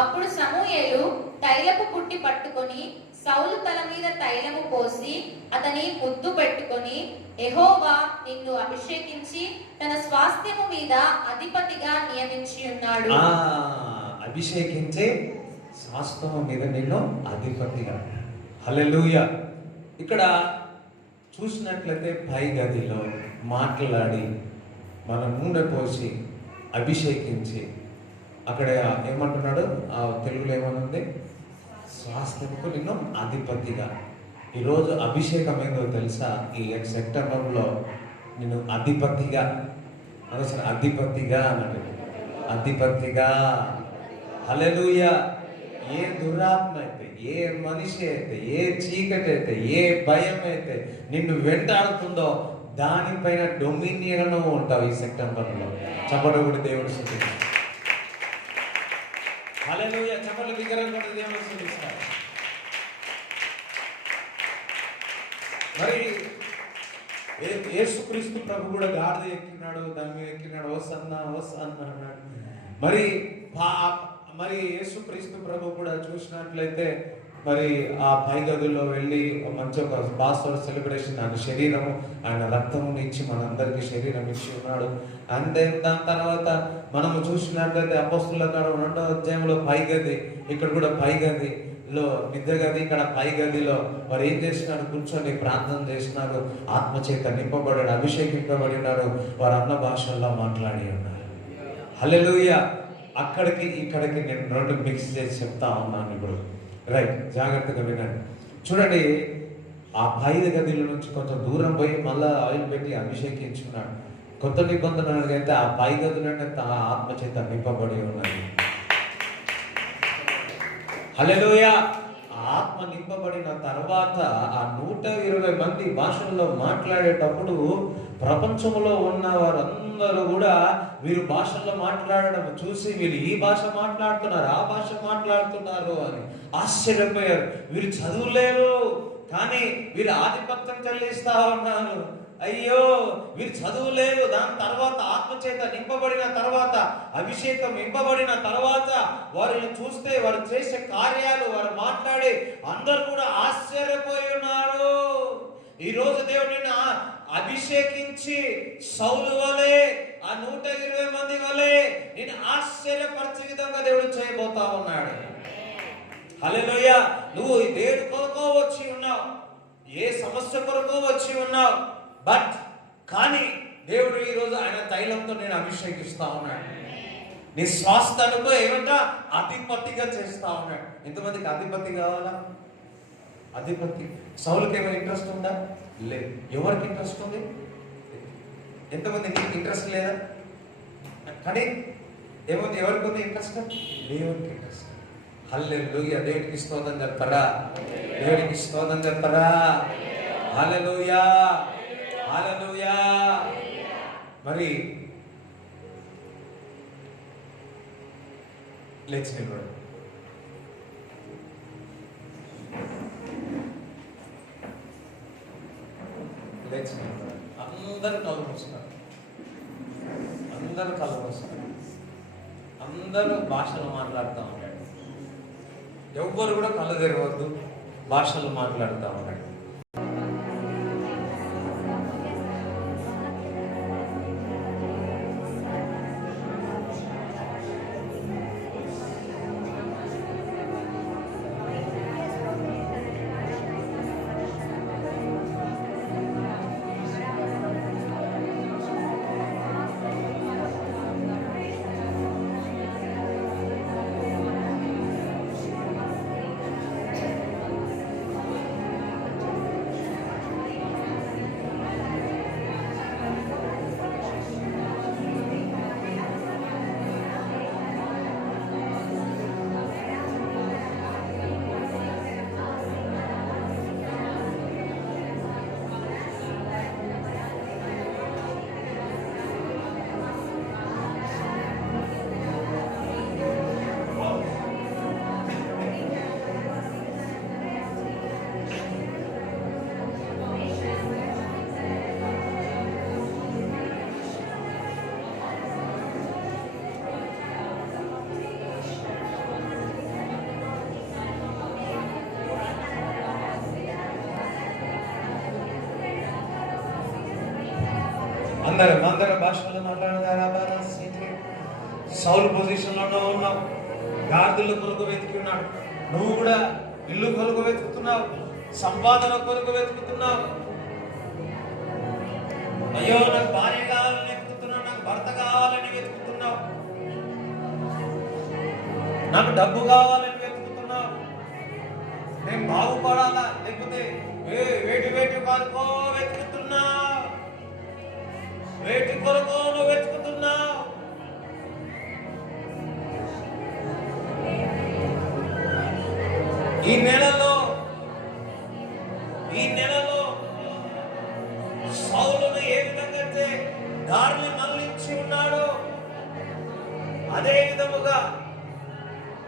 అప్పుడు సమూయేలు తైలపు పుట్టి పట్టుకొని సౌలు తల మీద తైలము పోసి అతని ముద్దు పెట్టుకొని, యెహోవా నిన్ను అభిషేకించి తన స్వాస్థ్యము మీద అధిపతిగా నియమించి ఉన్నాడు. అభిషేకించే స్వాస్థ్యము మీద నిన్ను అధిపతిగా. హల్లెలూయా. ఇక్కడ చూసినట్లయితే పై గదిలో మాట్లాడి మన నూనె పోసి అభిషేకించి, అక్కడ ఏమంటున్నాడు, ఆ తెలుగులో ఏమనుంది, స్వాస్థ్యముకు నిన్ను అధిపతిగా. ఈరోజు అభిషేకం ఏందో తెలుసా? ఈ సెప్టెంబర్లో నిన్ను అధిపతిగా, అధిపతిగా అన్నాడు, అధిపతిగా. హల్లెలూయా. ఏ దురాత్మ అయితే, ఏ మనిషి అయితే, ఏ చీకటి అయితే, ఏ భయం అయితే నిన్ను వెంటాడుతుందో దానిపైన డొమినియన్ ఉంటావు ఈ సెప్టెంబర్లో. చప్పటి దేవుడు స్తుతిస్తాడు. హల్లెలూయా. చప్పటి విగ్రహం కూడా దేవుడు స్తుతిస్తాడు. మరి యేసుక్రీస్తు ప్రభు కూడా గాడిద ఎక్కినాడు, దాని మీద ఎక్కినాడు, హోసన్నా హోసన్నా అన్నాడు. మరి యేసుక్రీస్తు ప్రభు కూడా చూసినట్లయితే మరి ఆ పై గదిలో వెళ్ళి మంచి ఒక పాస్టర్ సెలబ్రేషన్, ఆయన శరీరము ఆయన రక్తముని ఇచ్చి మనందరికీ శరీరం ఇచ్చి ఉన్నాడు. అంతే దాని తర్వాత మనము చూసినట్లయితే అపోస్తుల కాడ 2వ అధ్యాయంలో పై గది, ఇక్కడ కూడా పై గదిలో నిద్ర గది, ఇక్కడ పై గదిలో వారు ఏం చేసినారు? కూర్చొని ప్రార్థన చేసినారు, ఆత్మచేత నింపబడాడు, అభిషేకింపబడినారు, వారు అన్న భాషల్లో మాట్లాడి ఉన్నారు. హల్లెలూయా. అక్కడికి ఇక్కడికి నేను 2 మిక్స్ చేసి చెప్తా ఉన్నాను ఇప్పుడు. రైట్, జాగ్రత్తగా వినండి. చూడండి, ఆ పై గదిలో నుంచి కొంచెం దూరం పోయి మళ్ళా ఆయిల్ పెట్టి అభిషేకించుకున్నాడు. కొత్త నిబంధనలు అయితే ఆ పై గదులంటే ఆత్మచేత నింపబడి ఉన్నాయి. హల్లెలూయా. ఆత్మ నింపబడిన తర్వాత ఆ 120 మంది భాషల్లో మాట్లాడేటప్పుడు ప్రపంచంలో ఉన్న వారందరూ కూడా వీరు భాషల్లో మాట్లాడడం చూసి వీళ్ళు ఈ భాష మాట్లాడుతున్నారు, ఆ భాష మాట్లాడుతున్నారు అని ఆశ్చర్యపోయారు. వీరు చదువులేరు కానీ వీరు ఆధిపత్యం చెల్లిస్తా ఉన్నారు. అయ్యో, వీరు చదువులేదు. దాని తర్వాత ఆత్మచేత నింపబడిన తర్వాత, అభిషేకం నింపబడిన తర్వాత వారిని చూస్తే వారు చేసే కార్యాలు, వారు మాట్లాడి అందరూ కూడా ఆశ్చర్యపోయి ఉన్నారు. ఈ రోజు దేవుడు నిన్ను అభిషేకించి సౌలు వలె, ఆ 120 మంది వలె నిన్ను ఆశ్చర్యపరిచే విధంగా దేవుడు చేయబోతా ఉన్నాడు. హల్లెలూయా. నువ్వు దేని కొరకు వచ్చి ఉన్నావు, ఏ సమస్య కొరకు వచ్చి ఉన్నావు, బట్ కానీ దేవుడు ఈరోజు ఆయన తైలంతో నేను అభిషేకిస్తా ఉన్నాడు. నీ స్వాస్థ్యానికి ఏమంట అధిపతిగా చేస్తా ఉన్నాడు. ఎంతమందికి అధిపతి కావాలా? అధిపతి. సౌలుకి ఏమైనా ఇంట్రెస్ట్ ఉందా? లేదు. ఎవరికి ఇంట్రెస్ట్ ఉంది? ఎంతమందికి ఇంట్రెస్ట్ లేదా? కానీ ఏముంది? ఎవరికి ఉంది ఇంట్రెస్ట్? దేవునికి ఇంట్రెస్ట్. హల్లెలూయా. దేవునికి స్తోత్రం చెప్తారా? దేవునికి స్తోత్రం చెప్తారా? హల్లెలూయా, హల్లెలూయా. మరి లేచి నిలబడు. లేచి నిలబడు. అందరూ కళ్ళు మూసుకున్నారు, అందరూ కళ్ళు మూసుకున్నారు, అందరూ భాషలు మాట్లాడుతూ ఉంటాడు. ఎవ్వరు కూడా కళ్ళు తెరవద్దు, భాషలు మాట్లాడుతూ ఉంటాడు. అందరూ భాషలో మాట్లాడగలరా? సౌలు పొజిషన్లో ఉన్నావు, గాడిదల కొరకు వెతికి ఉన్నాడు. నువ్వు కూడా ఇల్లు కొరకు వెతుకుతున్నావు, సంపాదన కొరకు వెతుకుతున్నావు. అయ్యో, నాకు భార్య కావాలని వెతుకుతున్నావు, నాకు భర్త కావాలని వెతుకుతున్నావు, నాకు డబ్బు కావాలని వెతుకుతున్నావు, నేను బాగుపడాలా, లేకపోతే వేటి కొరకు వెతుకుతున్నావు, వేటి కొరకు నువ్వు వెతుకుతున్నావు. ఈ నెలలో సౌలును ఏ విధంగా అయితే దారిని మళ్ళించి ఉన్నాడో అదే విధముగా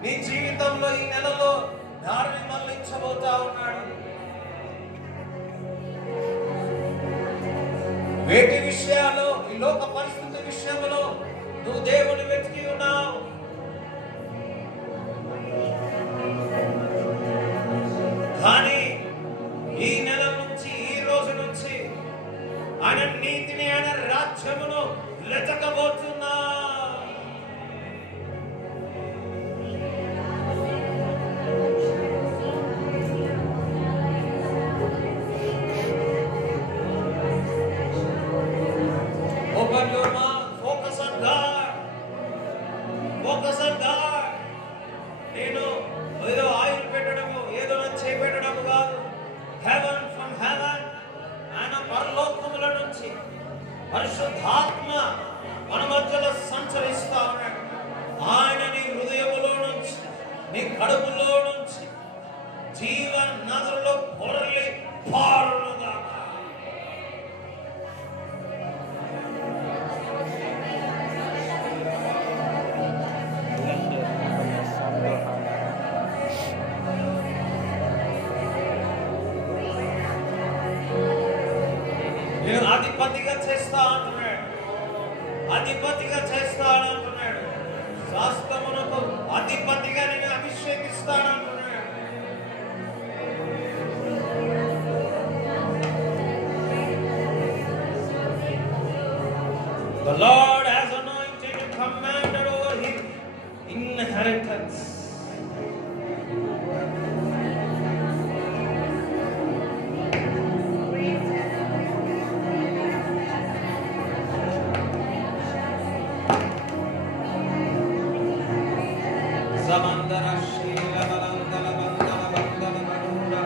నీ జీవితంలో ఈ నెలలో దారిని మళ్ళించబోతా ఉన్నాడు. వేటి విషయాలు, ఈ లోక పరిస్థితి విషయంలో నువ్వు దేవుని వెతికి ఉన్నావు. కానీ ఈ నెల నుంచి, ఈ రోజు నుంచి ఆయన నీతిని, ఆయన రాజ్యమును వెతకబోతున్నా. Open your mouth, focus on God. Focus on God. నేను ఏదో ఆయిల్ పెట్టడము, ఏదో చేపెట్టడము కాదు. హెవెన్ ఫ్రమ్ హెవెన్, ఆయన పరలోకముల నుంచి పరిశుద్ధాత్మ మన మధ్యలో సంచరిస్తా ఉన్నాడు. ఆయన నీ హృదయములో నుంచి, నీ కడుపులో నుంచి జీవన నదులలో పొరలి పారునుగా. నేను అధిపతిగా చేస్తా అంటున్నాడు, అధిపతిగా చేస్తానంటున్నాడు. శాస్త్రమునకు అధిపతిగా నేను అభిషేకిస్తానంటున్నాడు. The Lord has anointed and commanded over his inheritance. Zamandara Shila Balandala Bandala Bandala Bandura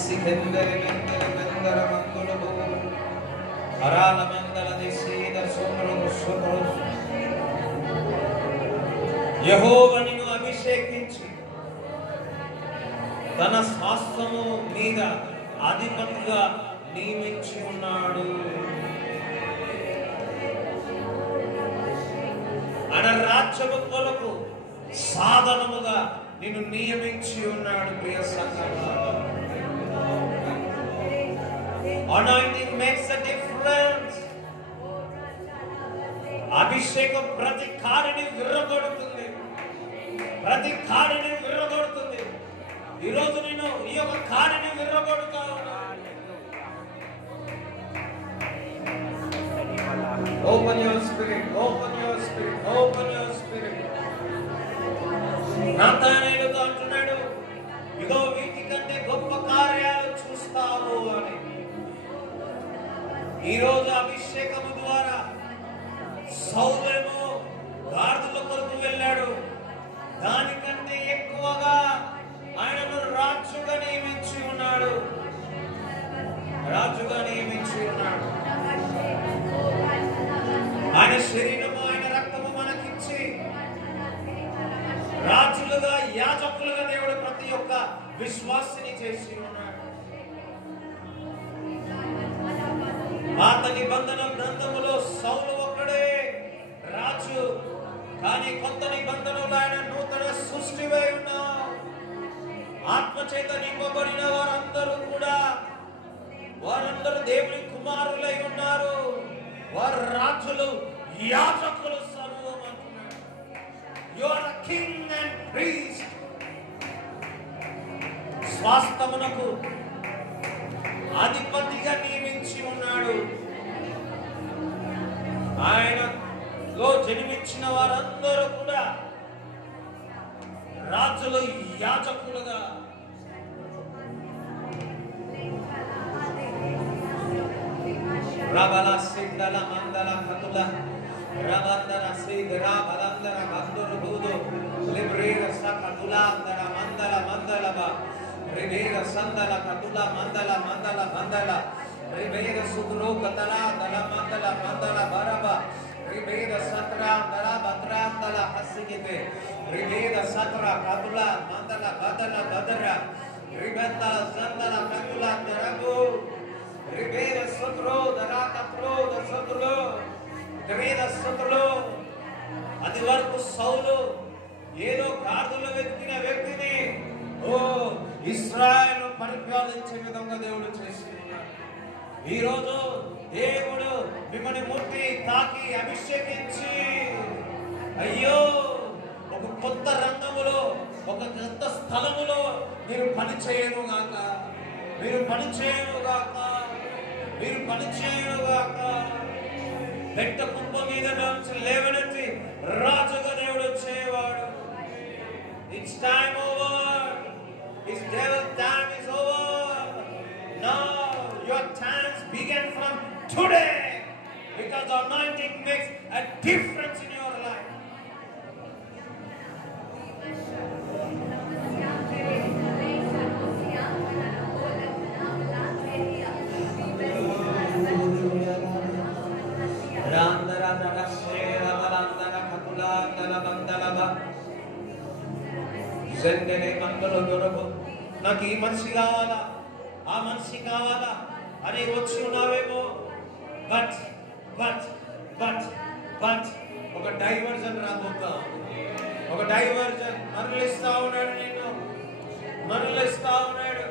Sikendere Mendere Mendara Mandula Buru Arala Mandala Desida Sotro Sotro యెహోవా నిన్ను అభిషేకించి తన శాస్త్రము మీద అధిపతిగా నియమించి ఉన్నాడు. ఆయన రాజ్యము కొరకు సాధనముగా నిన్ను నియమించి ఉన్నాడు. ప్రియ సంఘమా, anointing makes a difference. అభిషేకం ప్రతి కాడిని విర్రగొడుతుంది, ప్రతి కాడిని విర్రగొడుతుంది. ఈరోజు నేను ఈ యొక్క కాడిని విర్రగొడుతా ఉన్నా. Open your spirit, open your spirit, open your spirit. నాతానేలుతో అంటున్నాడు, ఇదో వీటికంటే గొప్ప కార్యాలు చూస్తావు అని. ఈరోజు అభిషేకము ద్వారా సౌలేమో గాడిదల కొరకు వెళ్ళాడు. దానికంటే ఎక్కువగా ఆయనను రాజుగా నియమించి ఉన్నాడు, రాజుగా నియమించి ఉన్నాడు. ఆయన శరీరము, ఆయన రక్తము మనకిచ్చి రాజులుగా, యాజకులుగా దేవుడు ప్రతి ఒక్క విశ్వాసిని చేసి ఉన్నాడు. పాత నిబంధన గ్రంథములో సౌలు ఒక్కడే రాజు, కానీ కొత్త నిబంధనలో ఆయన నూతన సృష్టివై ఉన్నాడు. ఆత్మచేత నింపబడిన వారందరూ కూడా, వారందరూ దేవుని కుమారులై ఉన్నారు. వారు రాజులు, యాజకులు, సర్వం అంటున్నాడు. You are a king and priest. స్వాస్థమునకు అధిపతిగా నియమించి ఉన్నాడు. ఆయనలో జన్మించిన వారందరూ కూడా రాజులు, యాజకులుగా. Rabala Sindala Mandala Katula Rabandara Sidra Balandara Banduru Budo Librera Sakatula Andara Mandala Mandala Ba Rivera Sandala Katula Mandala Mandala Mandala Rivera Sudro Katala Dala Mandala Mandala Baraba Rivera Satra Dala Batra Dala Hasigite Rivera Satra Katula Mandala Badala Badara Rivera Sandala Katula Darabu Rivera Sutro, Daraka Pro, the Sutro, Rivera Sutro. అది వరకు సౌలు ఏదో గాడిదలు వెతికిన వ్యక్తిని ఇశ్రాయేలు పరిపాలించే విధంగా దేవుడు చేసి ఉన్నాడు. ఈరోజు దేవుడు మిమ్మల్ని ముట్టి తాకి అభిషేకించి అయ్యో ఒక కొత్త రంగములో ఒక కొత్త స్థలములో మీరు పని చేయనుగాక, మీరు పని చేయనుగాక, మీరు పని చేయనుగాక. పెట్ట కుంభ మీద నుంచి లేవనెత్తి రాజుగా దేవుడు వచ్చేవాడు. It's time over. His devil time is over. Now your times begin from today, because the anointing makes a difference in your life. నాకు ఈ మనిషి కావాలా, ఆ మనిషి కావాలా అని వచ్చి ఉన్నావేమో. బట్ బట్ బట్ బట్ ఒక డైవర్జన్ రాబోతా, ఒక డైవర్జన్ మరలిస్తా ఉన్నాడు, నిన్ను మరలిస్తా ఉన్నాడు.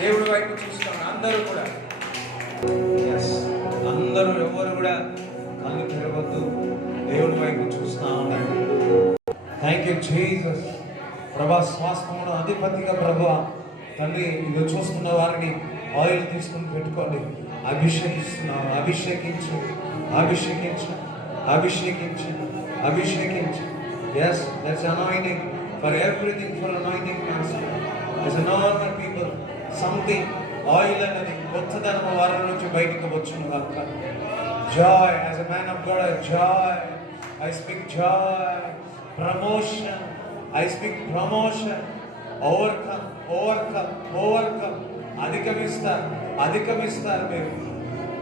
దేవుడి వైపు చూస్తాం అందరూ కూడా. ఎస్, అందరూ ఎవరు కూడా కళ్ళు తెరవద్దు, దేవుడి వైపు చూస్తా ఉండండి. Thank you Jesus. ప్రభా, శ్వాసమును అధిపతిగా ప్రభా తండ్రి, ఇది చూస్తున్న వారిని ఆయిల్ తీసుకుని పెట్టుకోండి. అభిషేకిస్తున్నాము. అభిషేకించు, అభిషేకించు, అభిషేకించు, అభిషేకించు. Yes, that's anointing for everything, for anointing master. As a normal people something oil అనేది కొత్తదనం వారి నుంచి బయటకు వచ్చును కనుక. Joy, as a man of God, joy. I speak joy. Promotion, I speak promotion. Overcome, overcome, overcome. అధిగమిస్తారు, అధిగమిస్తారు. మీరు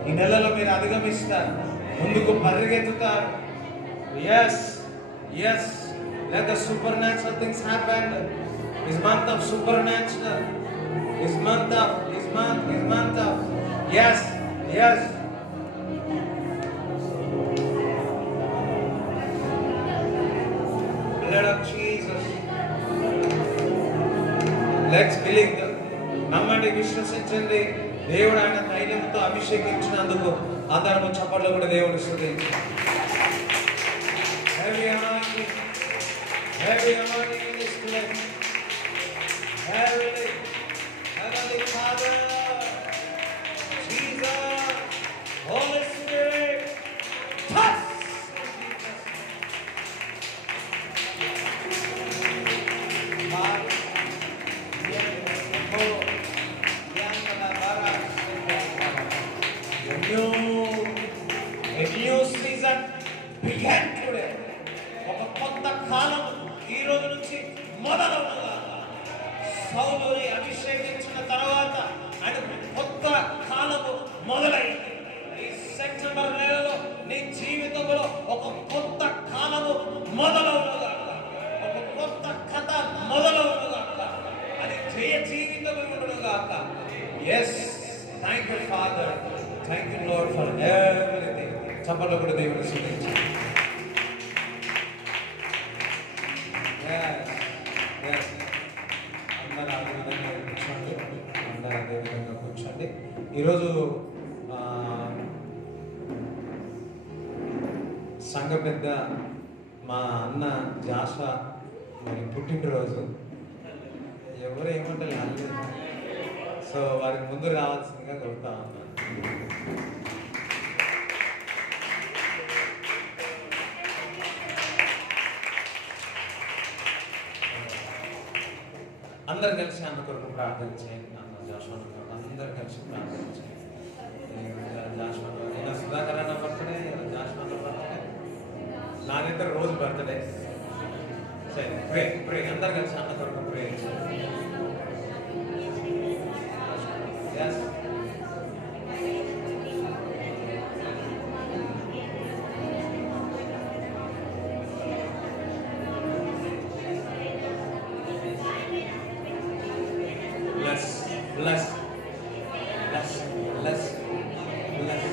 ఈ నెలలో మీరు అధిగమిస్తారు, ముందుకు పరిగెత్తుతారు. Yes, yes, let the supernatural things happen. This month of supernatural, this month of, this month of, yes, yes. Blood of Jesus. Let's believe the నమ్మండి, విశ్వసించండి. దేవుడు ఆయన తైలంతో అభిషేకించినందుకు అందరము చప్పట్లు కూడా దేవుడు స్తుతించండి. Heavy anointing, heavy anointing in this place. Heavenly, Heavenly Father, Jesus, Holy Spirit, touch. A new season began today. ఒక కొత్త కాలం ఈ రోజు నుంచి మొదలవుతుందా? సౌలుని అభిషేకించిన తర్వాత ఆయన కొత్త కాలము మొదలైంది. ఈ సెప్టెంబర్ నెలలో నీ జీవితంలో ఒక కొత్త కాలము మొదలవుతుందా? ఒక కొత్త కథ మొదలవుతుందా? అది జయ జీవితం ఉండడుగా. Yes, thank you father, thank you Lord for everything. చప్పట్లు కూడా దేవుని స్తుతించండి. అందరూ అదే విధంగా కూర్చోండి, అందరూ అదే విధంగా కూర్చోండి. ఈరోజు సంఘ పెద్ద మా అన్న జాషా మరి పుట్టినరోజు. ఎవరు ఏమంటారు అనలేదు, సో వారికి ముందు రావాల్సిందిగా కోరుతా ఉన్నాను. అందరు కలిసి అన్న కొరకు ప్రార్థన చేయండి. అన్న జాషువా అందరు కలిసి ప్రార్థన చేయండి. జాషువా నేను సుధాకర్ అన్న బర్త్డే, జాషువా అన్న బర్త్డే, నా దగ్గర రోజు బర్త్డే. సరే, ప్రే ప్రే అందరు కలిసి అన్న కొరకు ప్రే చేయండి. Bless, bless, bless, bless.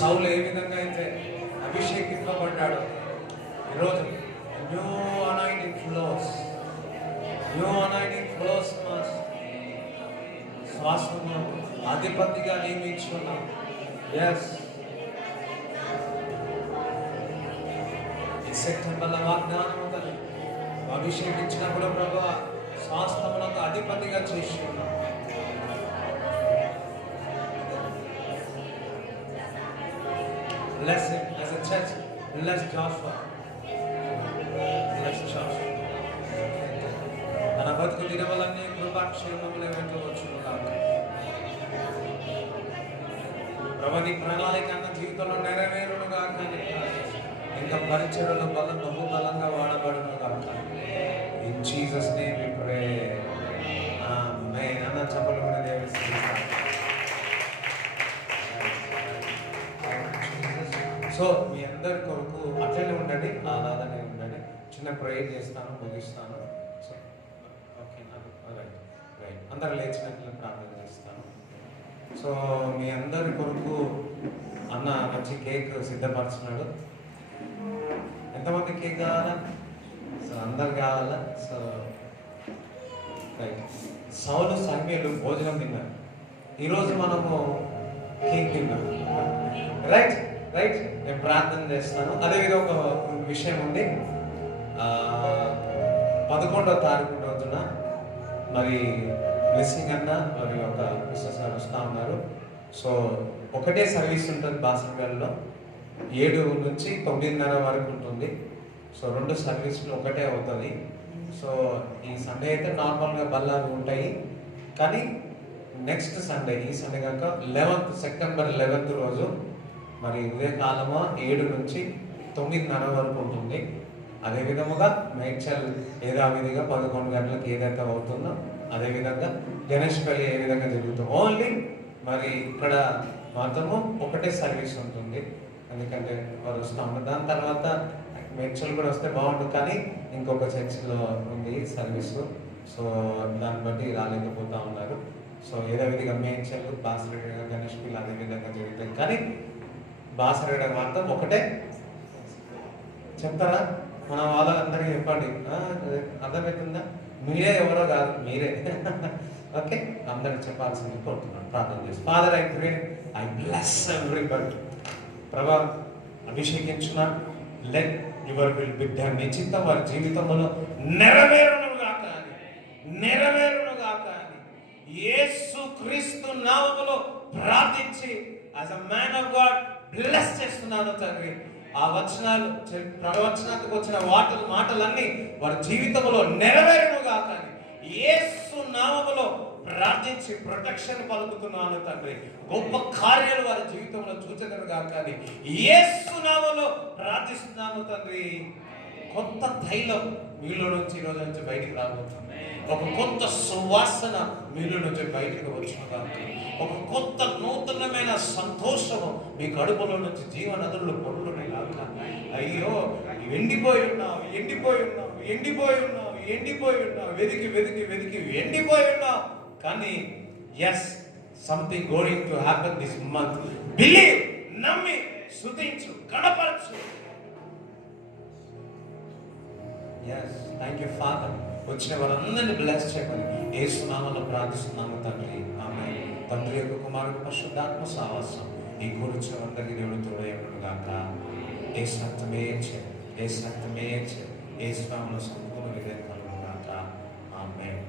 సౌలు ఏ విధంగా అయితే అభిషేకింపబడ్డాడు, ఈరోజు new anointing flows, new anointing flows from us. శ్వాసము అధిపతిగా నియమించుకున్నాం. ఎస్, ఈ సెప్టెంబర్ల వాగ్దానం తను అభిషేకించినప్పుడు ప్రభు శ్వాసములకు అధిపతిగా చేసి ఉన్నాం. Bless him as a church. Bless Joshua. Bless Joshua. తన బతుకు దినములన్నీ కృపాక్షేమములు వెంట వచ్చును కాక. ప్రభు నీ ప్రణాళిక అన్న జీవితంలో నెరవేరును కాక. ఇంకా పరిచయలో బహు బలంగా వాడబడును కాక. ఇన్ జీసస్ నేమ్ వి ప్రే. ఆమేన్. అన్న చప్పట్లు కూడా దేవుని స్తుతిస్తాం. సో మీ అందరి కొరకు అట్లనే ఉండండి, ఆరాధన ఉండండి. చిన్న ప్రేయర్ చేస్తాను, ముగిస్తాను. సో ఓకే, రైట్ రైట్, అందరు లేచినట్లు ప్రార్థన చేస్తాను. సో మీ అందరి కొరకు అన్న మంచి కేక్ సిద్ధపరుచున్నాడు. ఎంతమంది కేక్ కావాలా? సో అందరు కావాలా? So right. సౌలు సమయలు భోజనం తిన్నారు, ఈరోజు మనము కేక్ తిన్నాం. రైట్ రైట్, నేను ప్రార్థన చేస్తాను. అదేవిధంగా ఒక విషయం ఉంది, 11వ తారీఖు రోజున మరి బ్లెస్సింగ్ అన్న మరి ఒక మిస్సెస్ గారు వస్తూ ఉన్నారు. సో ఒకటే సర్వీస్ ఉంటుంది బాసనగల్లో, 7 నుంచి 9:30 వరకు ఉంటుంది. సో 2 సర్వీసులు ఒకటే అవుతుంది. సో ఈ సండే అయితే నార్మల్గా బల్లాలు ఉంటాయి, కానీ నెక్స్ట్ సండే, ఈ సండే కనుక 11th సెప్టెంబర్ 11th రోజు మరి ఉదయకాలము 7 నుంచి 9:30 వరకు ఉంటుంది. అదే విధముగా మేడ్చల్ యథావిధిగా 11 గంటలకు ఏదైతే అవుతుందో అదేవిధంగా గణేష్ పెళ్లి ఏ విధంగా జరుగుతుందో ఓన్లీ మరి ఇక్కడ మాత్రము ఒకటే సర్వీస్ ఉంటుంది, ఎందుకంటే వారు వస్తూ ఉంటారు. దాని తర్వాత మేడ్చల్ కూడా వస్తే బాగుంటుంది, కానీ ఇంకొక చర్చిలో ఉంది సర్వీసు. సో దాన్ని బట్టి రాలేకపోతూ ఉన్నారు. సో యథావిధిగా మేడ్చల్ బాసరేడ గణేష్ పెళ్లి అదే విధంగా జరుగుతాయి, కానీ బాసరేడ మాత్రం ఒకటే. చెప్తారా? మన వాళ్ళందరికీ చెప్పండి, అర్థమవుతుందా? మీరే ఎవరో కాదు, మీరే. ఓకే, అందరికి చెప్పాల్సింది కోరుతున్నాను. ప్రార్థన చేసి ఫాదర్ ఐ బ్లెస్ ఎవ్రీబడి. ప్రభా, అభిషేకించిన లెట్ యువర్ విల్ బిడ్డ నీ చిత్తం వారి జీవితంలో నెరవేరునుగాక అని యేసు క్రీస్తు నామములో ప్రార్థించి as a man of God bless చేస్తున్నాను తండ్రి. ఆ వచనాలు ప్రవచనానికి వచ్చిన మాటలన్నీ వారి జీవితంలో నెరవేరునుగాక అని యేసు నామములో ప్రార్థించి ప్రొటెక్షన్ పలుకుతున్నాను తండ్రి. గొప్ప కార్యాలు వారి జీవితంలో చూచెదరుగాక అని యేసు నామములో ప్రార్థిస్తున్నాను తండ్రి. కొత్త తైలం మీలో నుంచి ఈ రోజు నుంచి బయటికి రాబోతుంది. ఒక కొత్త సువాసన మీలో నుంచి బయటకు వచ్చినగా, ఒక కొత్త నూతనమైన సంతోషము మీ కడుపులో నుంచి జీవనదులు పొరులునేలాగా. అయ్యో, ఎండిపోయి ఉన్నావు, వెతికి ఎండిపోయి ఉన్నావు, కానీ yes, something going to happen this month. Believe, నమ్మి స్తుతించు, కనపరచు. Yes, thank you father. వచ్చిన వారందరినీ బ్లెస్ చేయమని యేసు నామములో ప్రార్థిస్తున్నాము తండ్రి. ఆమేన్. తండ్రి యొక్క కుమారుడు పరిశుద్ధాత్మ సహవాసం ఈ కూర్చున్న అందరికీ దేవుడు తోడైనగాక. యేసు రక్తమే యేసు నామములో సంపూర్ణ విజయం.